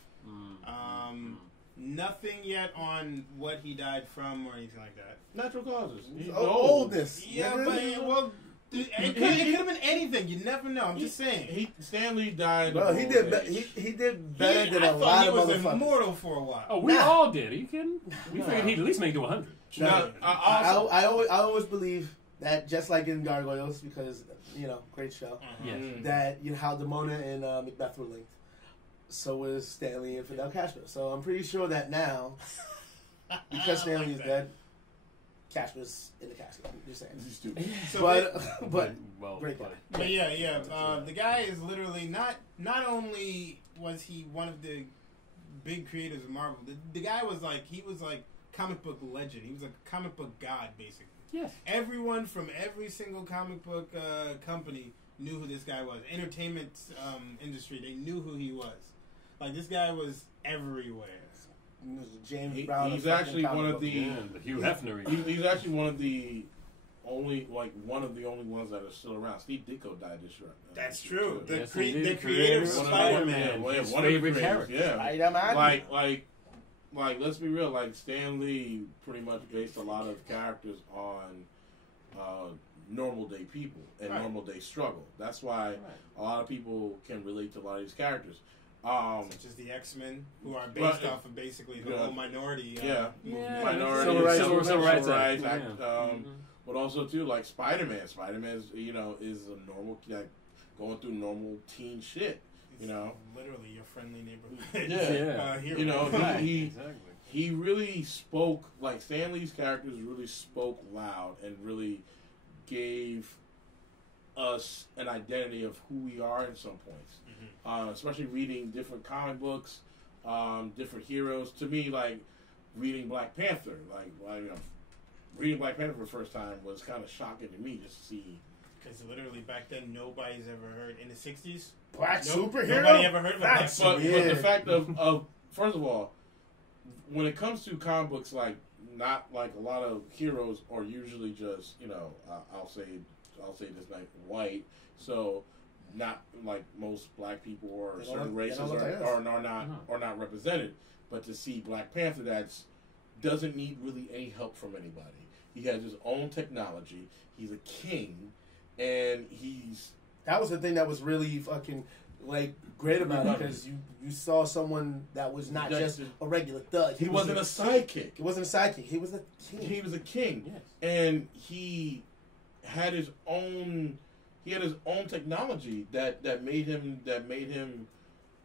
Nothing yet on what he died from or anything like that. Natural causes. He's Oldness. Yeah, nigga. but well, it could have been anything. You never know. I'm just saying. Stanley died. Bro, he of did. old age. He did better than I a thought lot he of was motherfuckers. immortal for a while. Oh, we Nah. all did. Are you kidding? We Nah. figured he'd at least make it to 100. Now, I always believe that, just like in Gargoyles, because great show, Yes. that how Demona and Macbeth were linked. So was Stanley and Fidel Castro. So I'm pretty sure that now, because Stanley is dead, Cash was in the casket. I'm just saying. This is stupid. So But well, great guy. But yeah. The guy is literally not only was he one of the big creators of Marvel, the guy was like comic book legend. He was a comic book god, basically. Yes. Everyone from every single comic book company knew who this guy was. Entertainment industry, they knew who he was. Like, this guy was everywhere. James Brown. He's actually one of the Hugh Hefner. He's actually one of the only ones that are still around. Steve Ditko died this year. That's true. The Yes, creator of Spider-Man. One His of the favorite creators, character. yeah. Like, let's be real. Like, Stan Lee pretty much based a lot of characters on normal day people and normal day struggle. That's why a lot of people can relate to a lot of these characters. Such as the X-Men, who are based off of basically the whole minority movement. Minority, civil rights. But also too, like Spider-Man. Spider-Man's, is a normal, like, going through normal teen shit. It's literally your friendly neighborhood. Hero. He really spoke, like, Stan Lee's characters really spoke loud and really gave us an identity of who we are in some points. Especially reading different comic books, different heroes. To me, like, reading Black Panther, reading Black Panther for the first time was kind of shocking to me, just to see. Because literally back then, nobody's ever heard, in the 60s, Black superhero? Nobody ever heard of a Black But the fact of, first of all, when it comes to comic books, like, not like a lot of heroes are usually just, I'll say this, like, white, so not like most black people or certain races are not represented. But to see Black Panther doesn't need really any help from anybody. He has his own technology. He's a king, and that was the thing that was really fucking like great about it, because you saw someone that was not just a regular thug. He wasn't a sidekick. He wasn't a sidekick. He was a king. He was a king, yes. And he had his own. He had his own technology that made him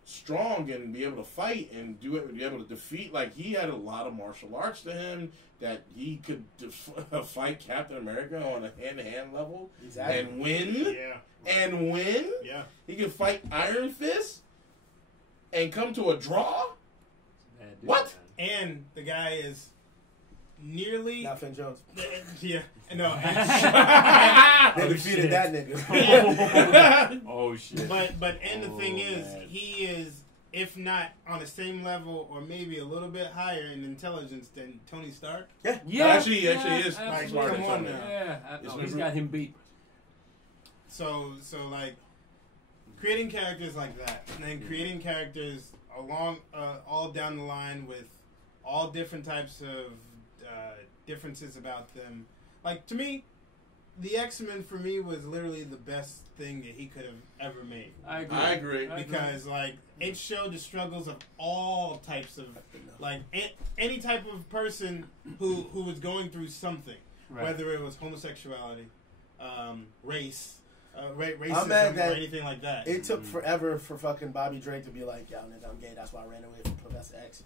strong and be able to fight and be able to defeat. Like, he had a lot of martial arts to him that he could fight Captain America on a hand-to-hand level and win. Yeah. And win. Yeah. He could fight Iron Fist and come to a draw. What? And the guy is nearly Not Finn Jones. Yeah. No. They defeated that nigga. Oh shit. But the thing is, he is, if not on the same level or maybe a little bit higher in intelligence than Tony Stark. Yeah. Actually is. Like, smarter come than on Tony. now. Yeah. He's got him beat. So like, creating characters like that, and then creating characters along all down the line with all different types of differences about them. Like, to me, the X-Men for me was literally the best thing that he could have ever made. I agree. Because like, it showed the struggles of all types of, like, any type of person who was going through something, whether it was homosexuality, race, racism, or anything like that. It took forever for fucking Bobby Drake to be like, yo, nigga, I'm gay, that's why I ran away from Professor X.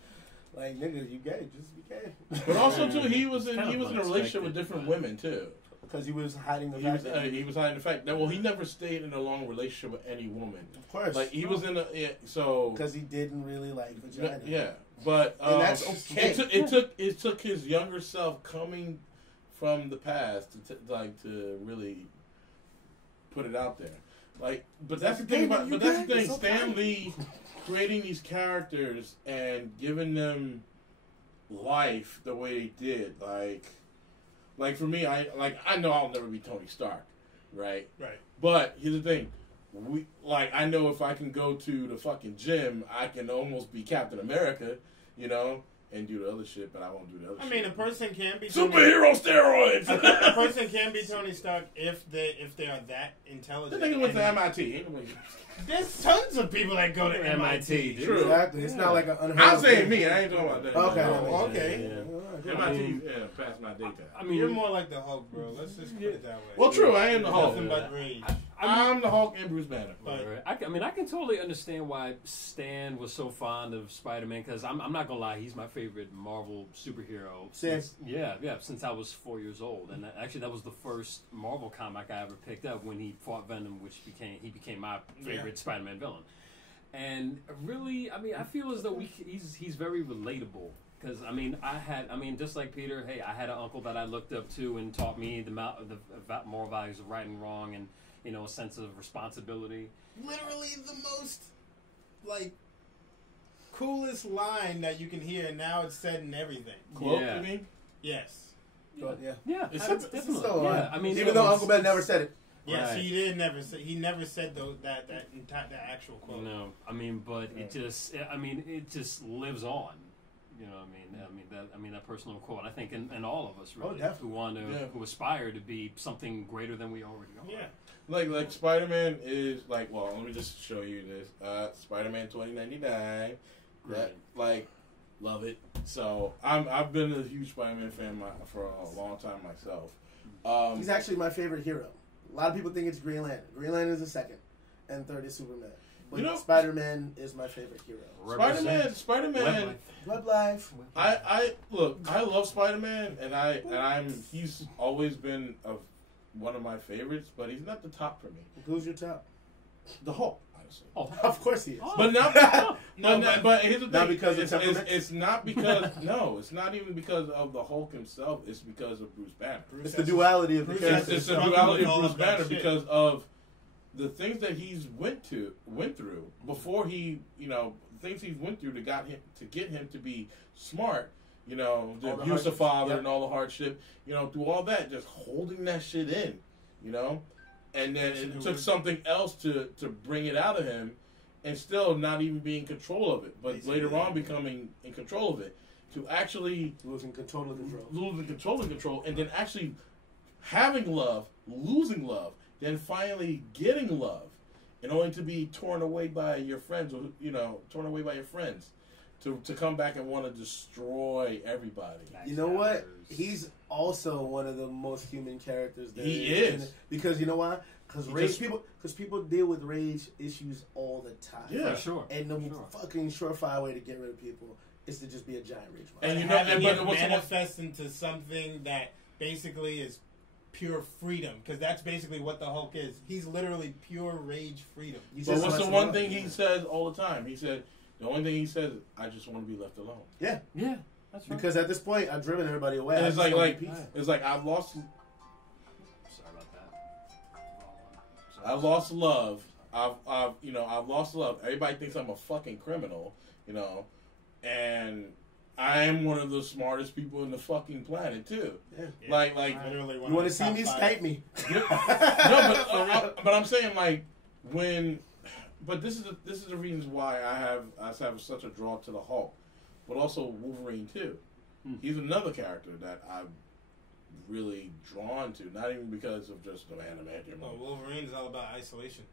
Like, nigga, you gay, just be gay. But also too, he was in a relationship with different women too. Because he was hiding the fact that he was hiding the fact that he never stayed in a long relationship with any woman. Of course, like he was in because he didn't really like vagina. Yeah, but and that's okay. It took his younger self coming from the past to really put it out there. Like, but that's the thing about. But that's the thing. Stan Lee creating these characters and giving them life the way he did, like for me, I know I'll never be Tony Stark, right? Right. But here's the thing, I know if I can go to the fucking gym, I can almost be Captain America, and do the other shit, but I won't do the other shit. I mean, a person can be superhero steroids. A person can be Tony Stark if they are that intelligent. The nigga went to MIT. There's tons of people that go to MIT. True. Exactly. It's not like an unheard I'm of saying thing. me. I ain't talking about that. Okay. MIT past my daytime. I mean, you're more like the Hulk, bro. Let's just put it that way. Well, true. I am the Hulk. Nothing but rage. I'm the Hulk and Bruce Banner. Right. I can totally understand why Stan was so fond of Spider-Man, because I'm not gonna lie, he's my favorite Marvel superhero. Since I was 4 years old, and actually that was the first Marvel comic I ever picked up when he fought Venom, which became my favorite Spider-Man villain. And really, I feel as though he's very relatable. Because just like Peter, hey, I had an uncle that I looked up to and taught me the moral values of right and wrong, and a sense of responsibility. Literally the most coolest line that you can hear, and now it's said in everything. Quote, you mean? Yes. Yeah. It's definitely. still Yeah. even though Uncle Ben never said it. Yes, right. He never said that actual quote. No, but it just lives on. You know what I mean? That personal quote. I think in all of us really who want to who aspire to be something greater than we already are. Yeah. Like Spider-Man is let me just show you this. Spider-Man 2099. That love it. So I've been a huge Spider-Man fan for a long time myself. He's actually my favorite hero. A lot of people think it's Green Lantern. Green Lantern is the second, and third is Superman. But Spider-Man is my favorite hero. Spider-Man. Web life. I love Spider-Man, and he's always been one of my favorites, but he's not the top for me. Who's your top? The Hulk, honestly. Oh, of course he is. But but here's the thing. Not because of temperament? It's not because it's not even because of the Hulk himself. It's because of Bruce Banner. It's the duality of the character. It's the duality of Bruce Banner because of the things that he's went through before he, things he's went through to get him to be smart. The abuse of father and all the hardship. Through all that, just holding that shit in. And then it took something else to bring it out of him, and still not even be in control of it. But later on, becoming in control of it, to actually losing control of control, and then actually having love, losing love. Then finally getting love, and only to be torn away by your friends, torn away by your friends, to come back and want to destroy everybody. You know what? He's also one of the most human characters. He is. Because you know why? Because people deal with rage issues all the time. Yeah, for sure. And the fucking surefire way to get rid of people is to just be a giant rage monster. And having it manifest into something that basically is pure freedom, because that's basically what the Hulk is. He's literally pure rage freedom. But what's the one thing he says all the time? He said, the only thing he says is, I just want to be left alone. Yeah. That's right. Because at this point, I've driven everybody away. And it's I've lost. Sorry about that. I've lost love. I've lost love. Everybody thinks I'm a fucking criminal, and I am one of the smartest people in the fucking planet too. Yeah. Literally you want to see me? Skype me. No, but I'm saying but this is the reasons why I have such a draw to the Hulk, but also Wolverine too. He's another character that I'm really drawn to, not even because of just the animated. Well, Wolverine is all about isolation.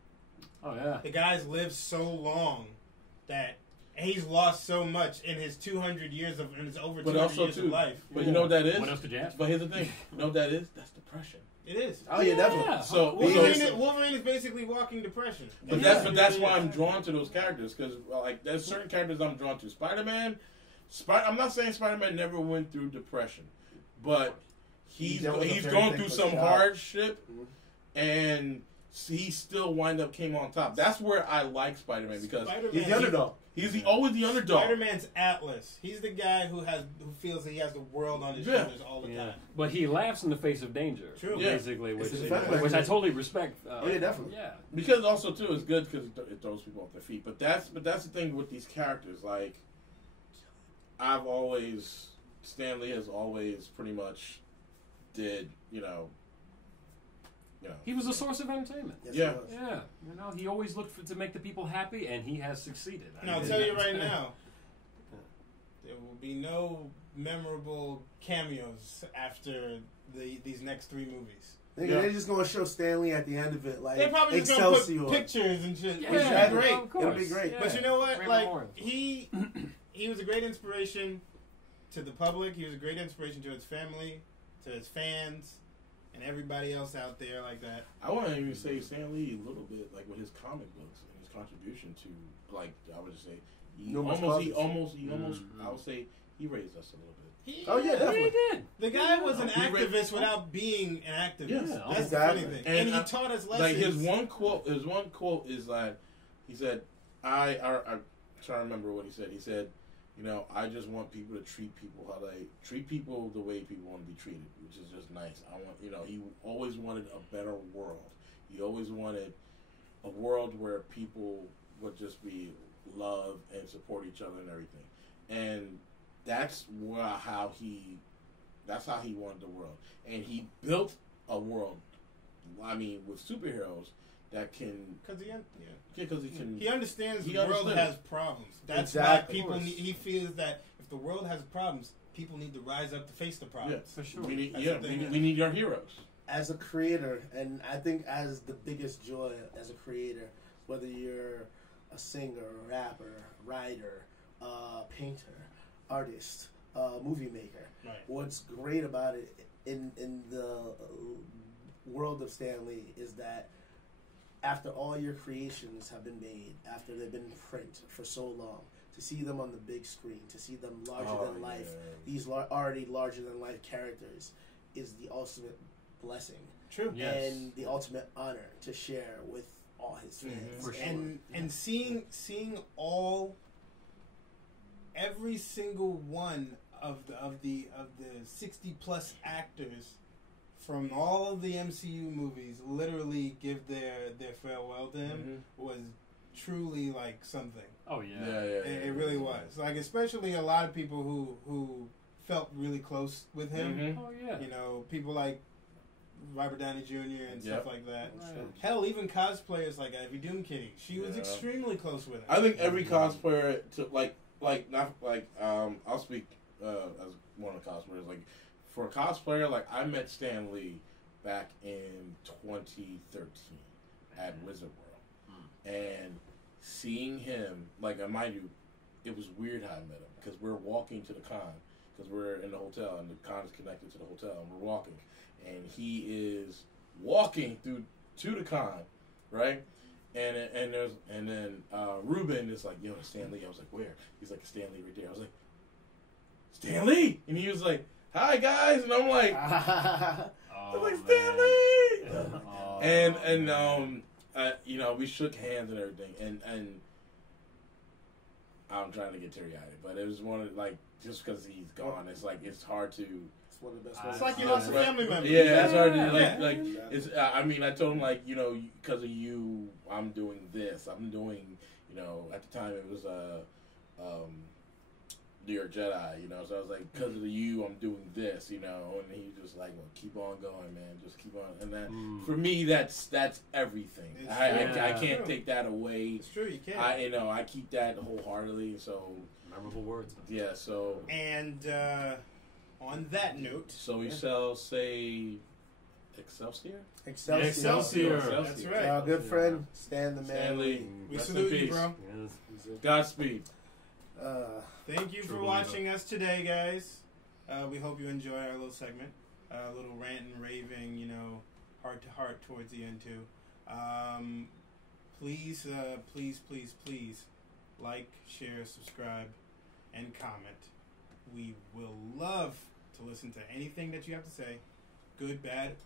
Oh yeah. The guy's lived so long that he's lost so much in his 200 years of, in his over 200 years of life. But you know what that is? What else did you ask? But here's the thing. You know what that is? That's depression. It is. Oh yeah, definitely. So Wolverine is basically walking depression. But that's why I'm drawn to those characters, because there's certain characters I'm drawn to. Spider-Man. I'm not saying Spider-Man never went through depression, but he's going through some hardship, and he still came on top. That's where I like Spider-Man, because he's the underdog. He's always the underdog. Spider-Man's Atlas. He's the guy who feels that he has the world on his shoulders all the time. But he laughs in the face of danger. True. Basically, which I totally respect. Yeah, definitely. Yeah. Because also too, it's good because it throws people off their feet. But that's the thing with these characters. Like, Stan Lee has always pretty much did He was a source of entertainment. Yes, Yeah. He always looked to make the people happy, and he has succeeded. And I'll tell you right now, there will be no memorable cameos after these next 3 movies. They're just going to show Stanley at the end of it, like they're probably just going to put pictures and shit. Yeah, Which is great. It'll be great. But you know what? Great like memorial. he was a great inspiration to the public. He was a great inspiration to his family, to his fans, and everybody else out there like that. I want to even say Stan Lee a little bit, like with his comic books and his contribution to, like, I would just say, he almost, I would say, he raised us a little bit. Oh yeah, definitely. He did. The guy was an He activist without being an activist. Yeah, That's exactly. the funny thing. And, And he taught us lessons. Like his one quote is like, he said, I'm trying to remember what he said. He said, you know, I just want people to treat people the way people want to be treated, which is just nice. I want, you know, he always wanted a better world. He always wanted a world where people would just be love and support each other and everything. And that's how he wanted the world. And he built a world, I mean, with superheroes that can, because he understands he the world understood. has problems. That's Exactly. why people need, he feels that if the world has problems, people need to rise up to face the problems. Yes, For sure. We need, That's the thing. we need your heroes. As a creator, and I think as the biggest joy as a creator, whether you're a singer, a rapper, writer, painter, artist, movie maker, Right. what's great about it in the world of Stan Lee is that after all your creations have been made, after they've been in print for so long, to see them on the big screen, to see them larger than life, these already larger than life characters, is the ultimate blessing. True. Yes. And the ultimate honor to share with all his fans. For sure. And seeing every single one of the 60 plus actors from all of the MCU movies literally give their farewell to him was truly like something. Oh yeah. It really was. Like, especially a lot of people who felt really close with him. Oh yeah. You know, people like Robert Downey Jr. and stuff like that. Right. Hell, even cosplayers like Ivy Doom Kitty. She was extremely close with him. I think every cosplayer I'll speak as one of the cosplayers. Like, for a cosplayer, like, I met Stan Lee back in 2013 at Wizard World, and seeing him, like, mind you, it was weird how I met him because we're walking to the con because we're in the hotel and the con is connected to the hotel and we're walking, and he is walking to the con, right? And then Ruben is like, yo, Stan Lee. I was like, where? He's like, Stan Lee right there. I was like, Stan Lee, and he was like, hi guys, and I'm like, I'm like, Stan Lee, and you know, we shook hands and everything, and I'm trying to get teary-eyed, but it was one of, like, just because he's gone, it's like, it's hard to. It's one of the best. It's like you lost a family member. Yeah, that's hard to, Yeah. like it's. I mean, I told him, like, you know, because of you, I'm doing this. I'm doing, you know, at the time it was New York Jedi, you know. So I was like, because of you, I'm doing this, you know. And he just like, well, keep on going, man. Just keep on. And that for me, that's everything. I can't take that away. It's true, you can't. I keep that wholeheartedly. So Memorable words. yeah. So And on that note, so we shall say Excelsior. Excelsior. that's right. Our good friend Stan the Man. Stanley. We Rest in salute you, peace. bro. Yes. Godspeed. Thank you for True watching us today, guys. We hope you enjoy our little segment, a little rant and raving, you know, heart to heart towards the end too. Please like, share, subscribe, and comment. We will love to listen to anything that you have to say, good, bad,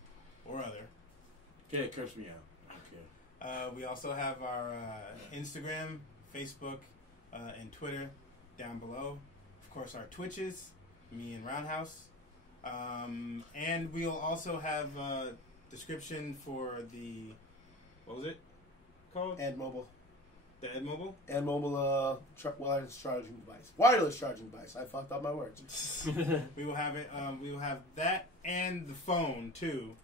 or other. Okay, curse me out. Okay. We also have our Instagram, Facebook, and Twitter down below. Of course, our Twitches, me and Roundhouse. And we'll also have a description for the, what was it called? And mobile. The Ed Mobile? And mobile wireless charging device. Wireless charging device. I fucked up my words. We will have it. We will have that and the phone too,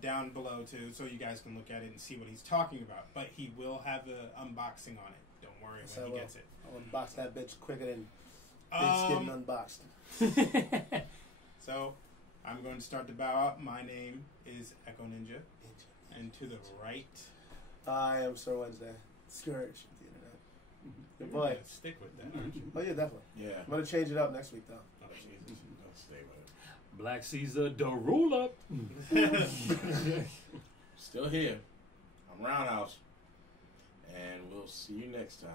down below too, so you guys can look at it and see what he's talking about. But he will have an unboxing on it. Don't worry when he gets it. I'll unbox that bitch quicker than it's getting unboxed. So, I'm going to start to bow out. My name is Echo Ninja, and to the right, I am Sir Wednesday. Scourge of the internet. you're Good boy. gonna stick with that, aren't you? Oh yeah, definitely. Yeah. I'm gonna change it up next week though. Oh, Jesus. Don't stay with it. Black Caesar, the roll up. Still here. I'm Roundhouse. And we'll see you next time.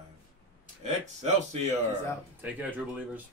Excelsior! Peace out. Take care, true believers.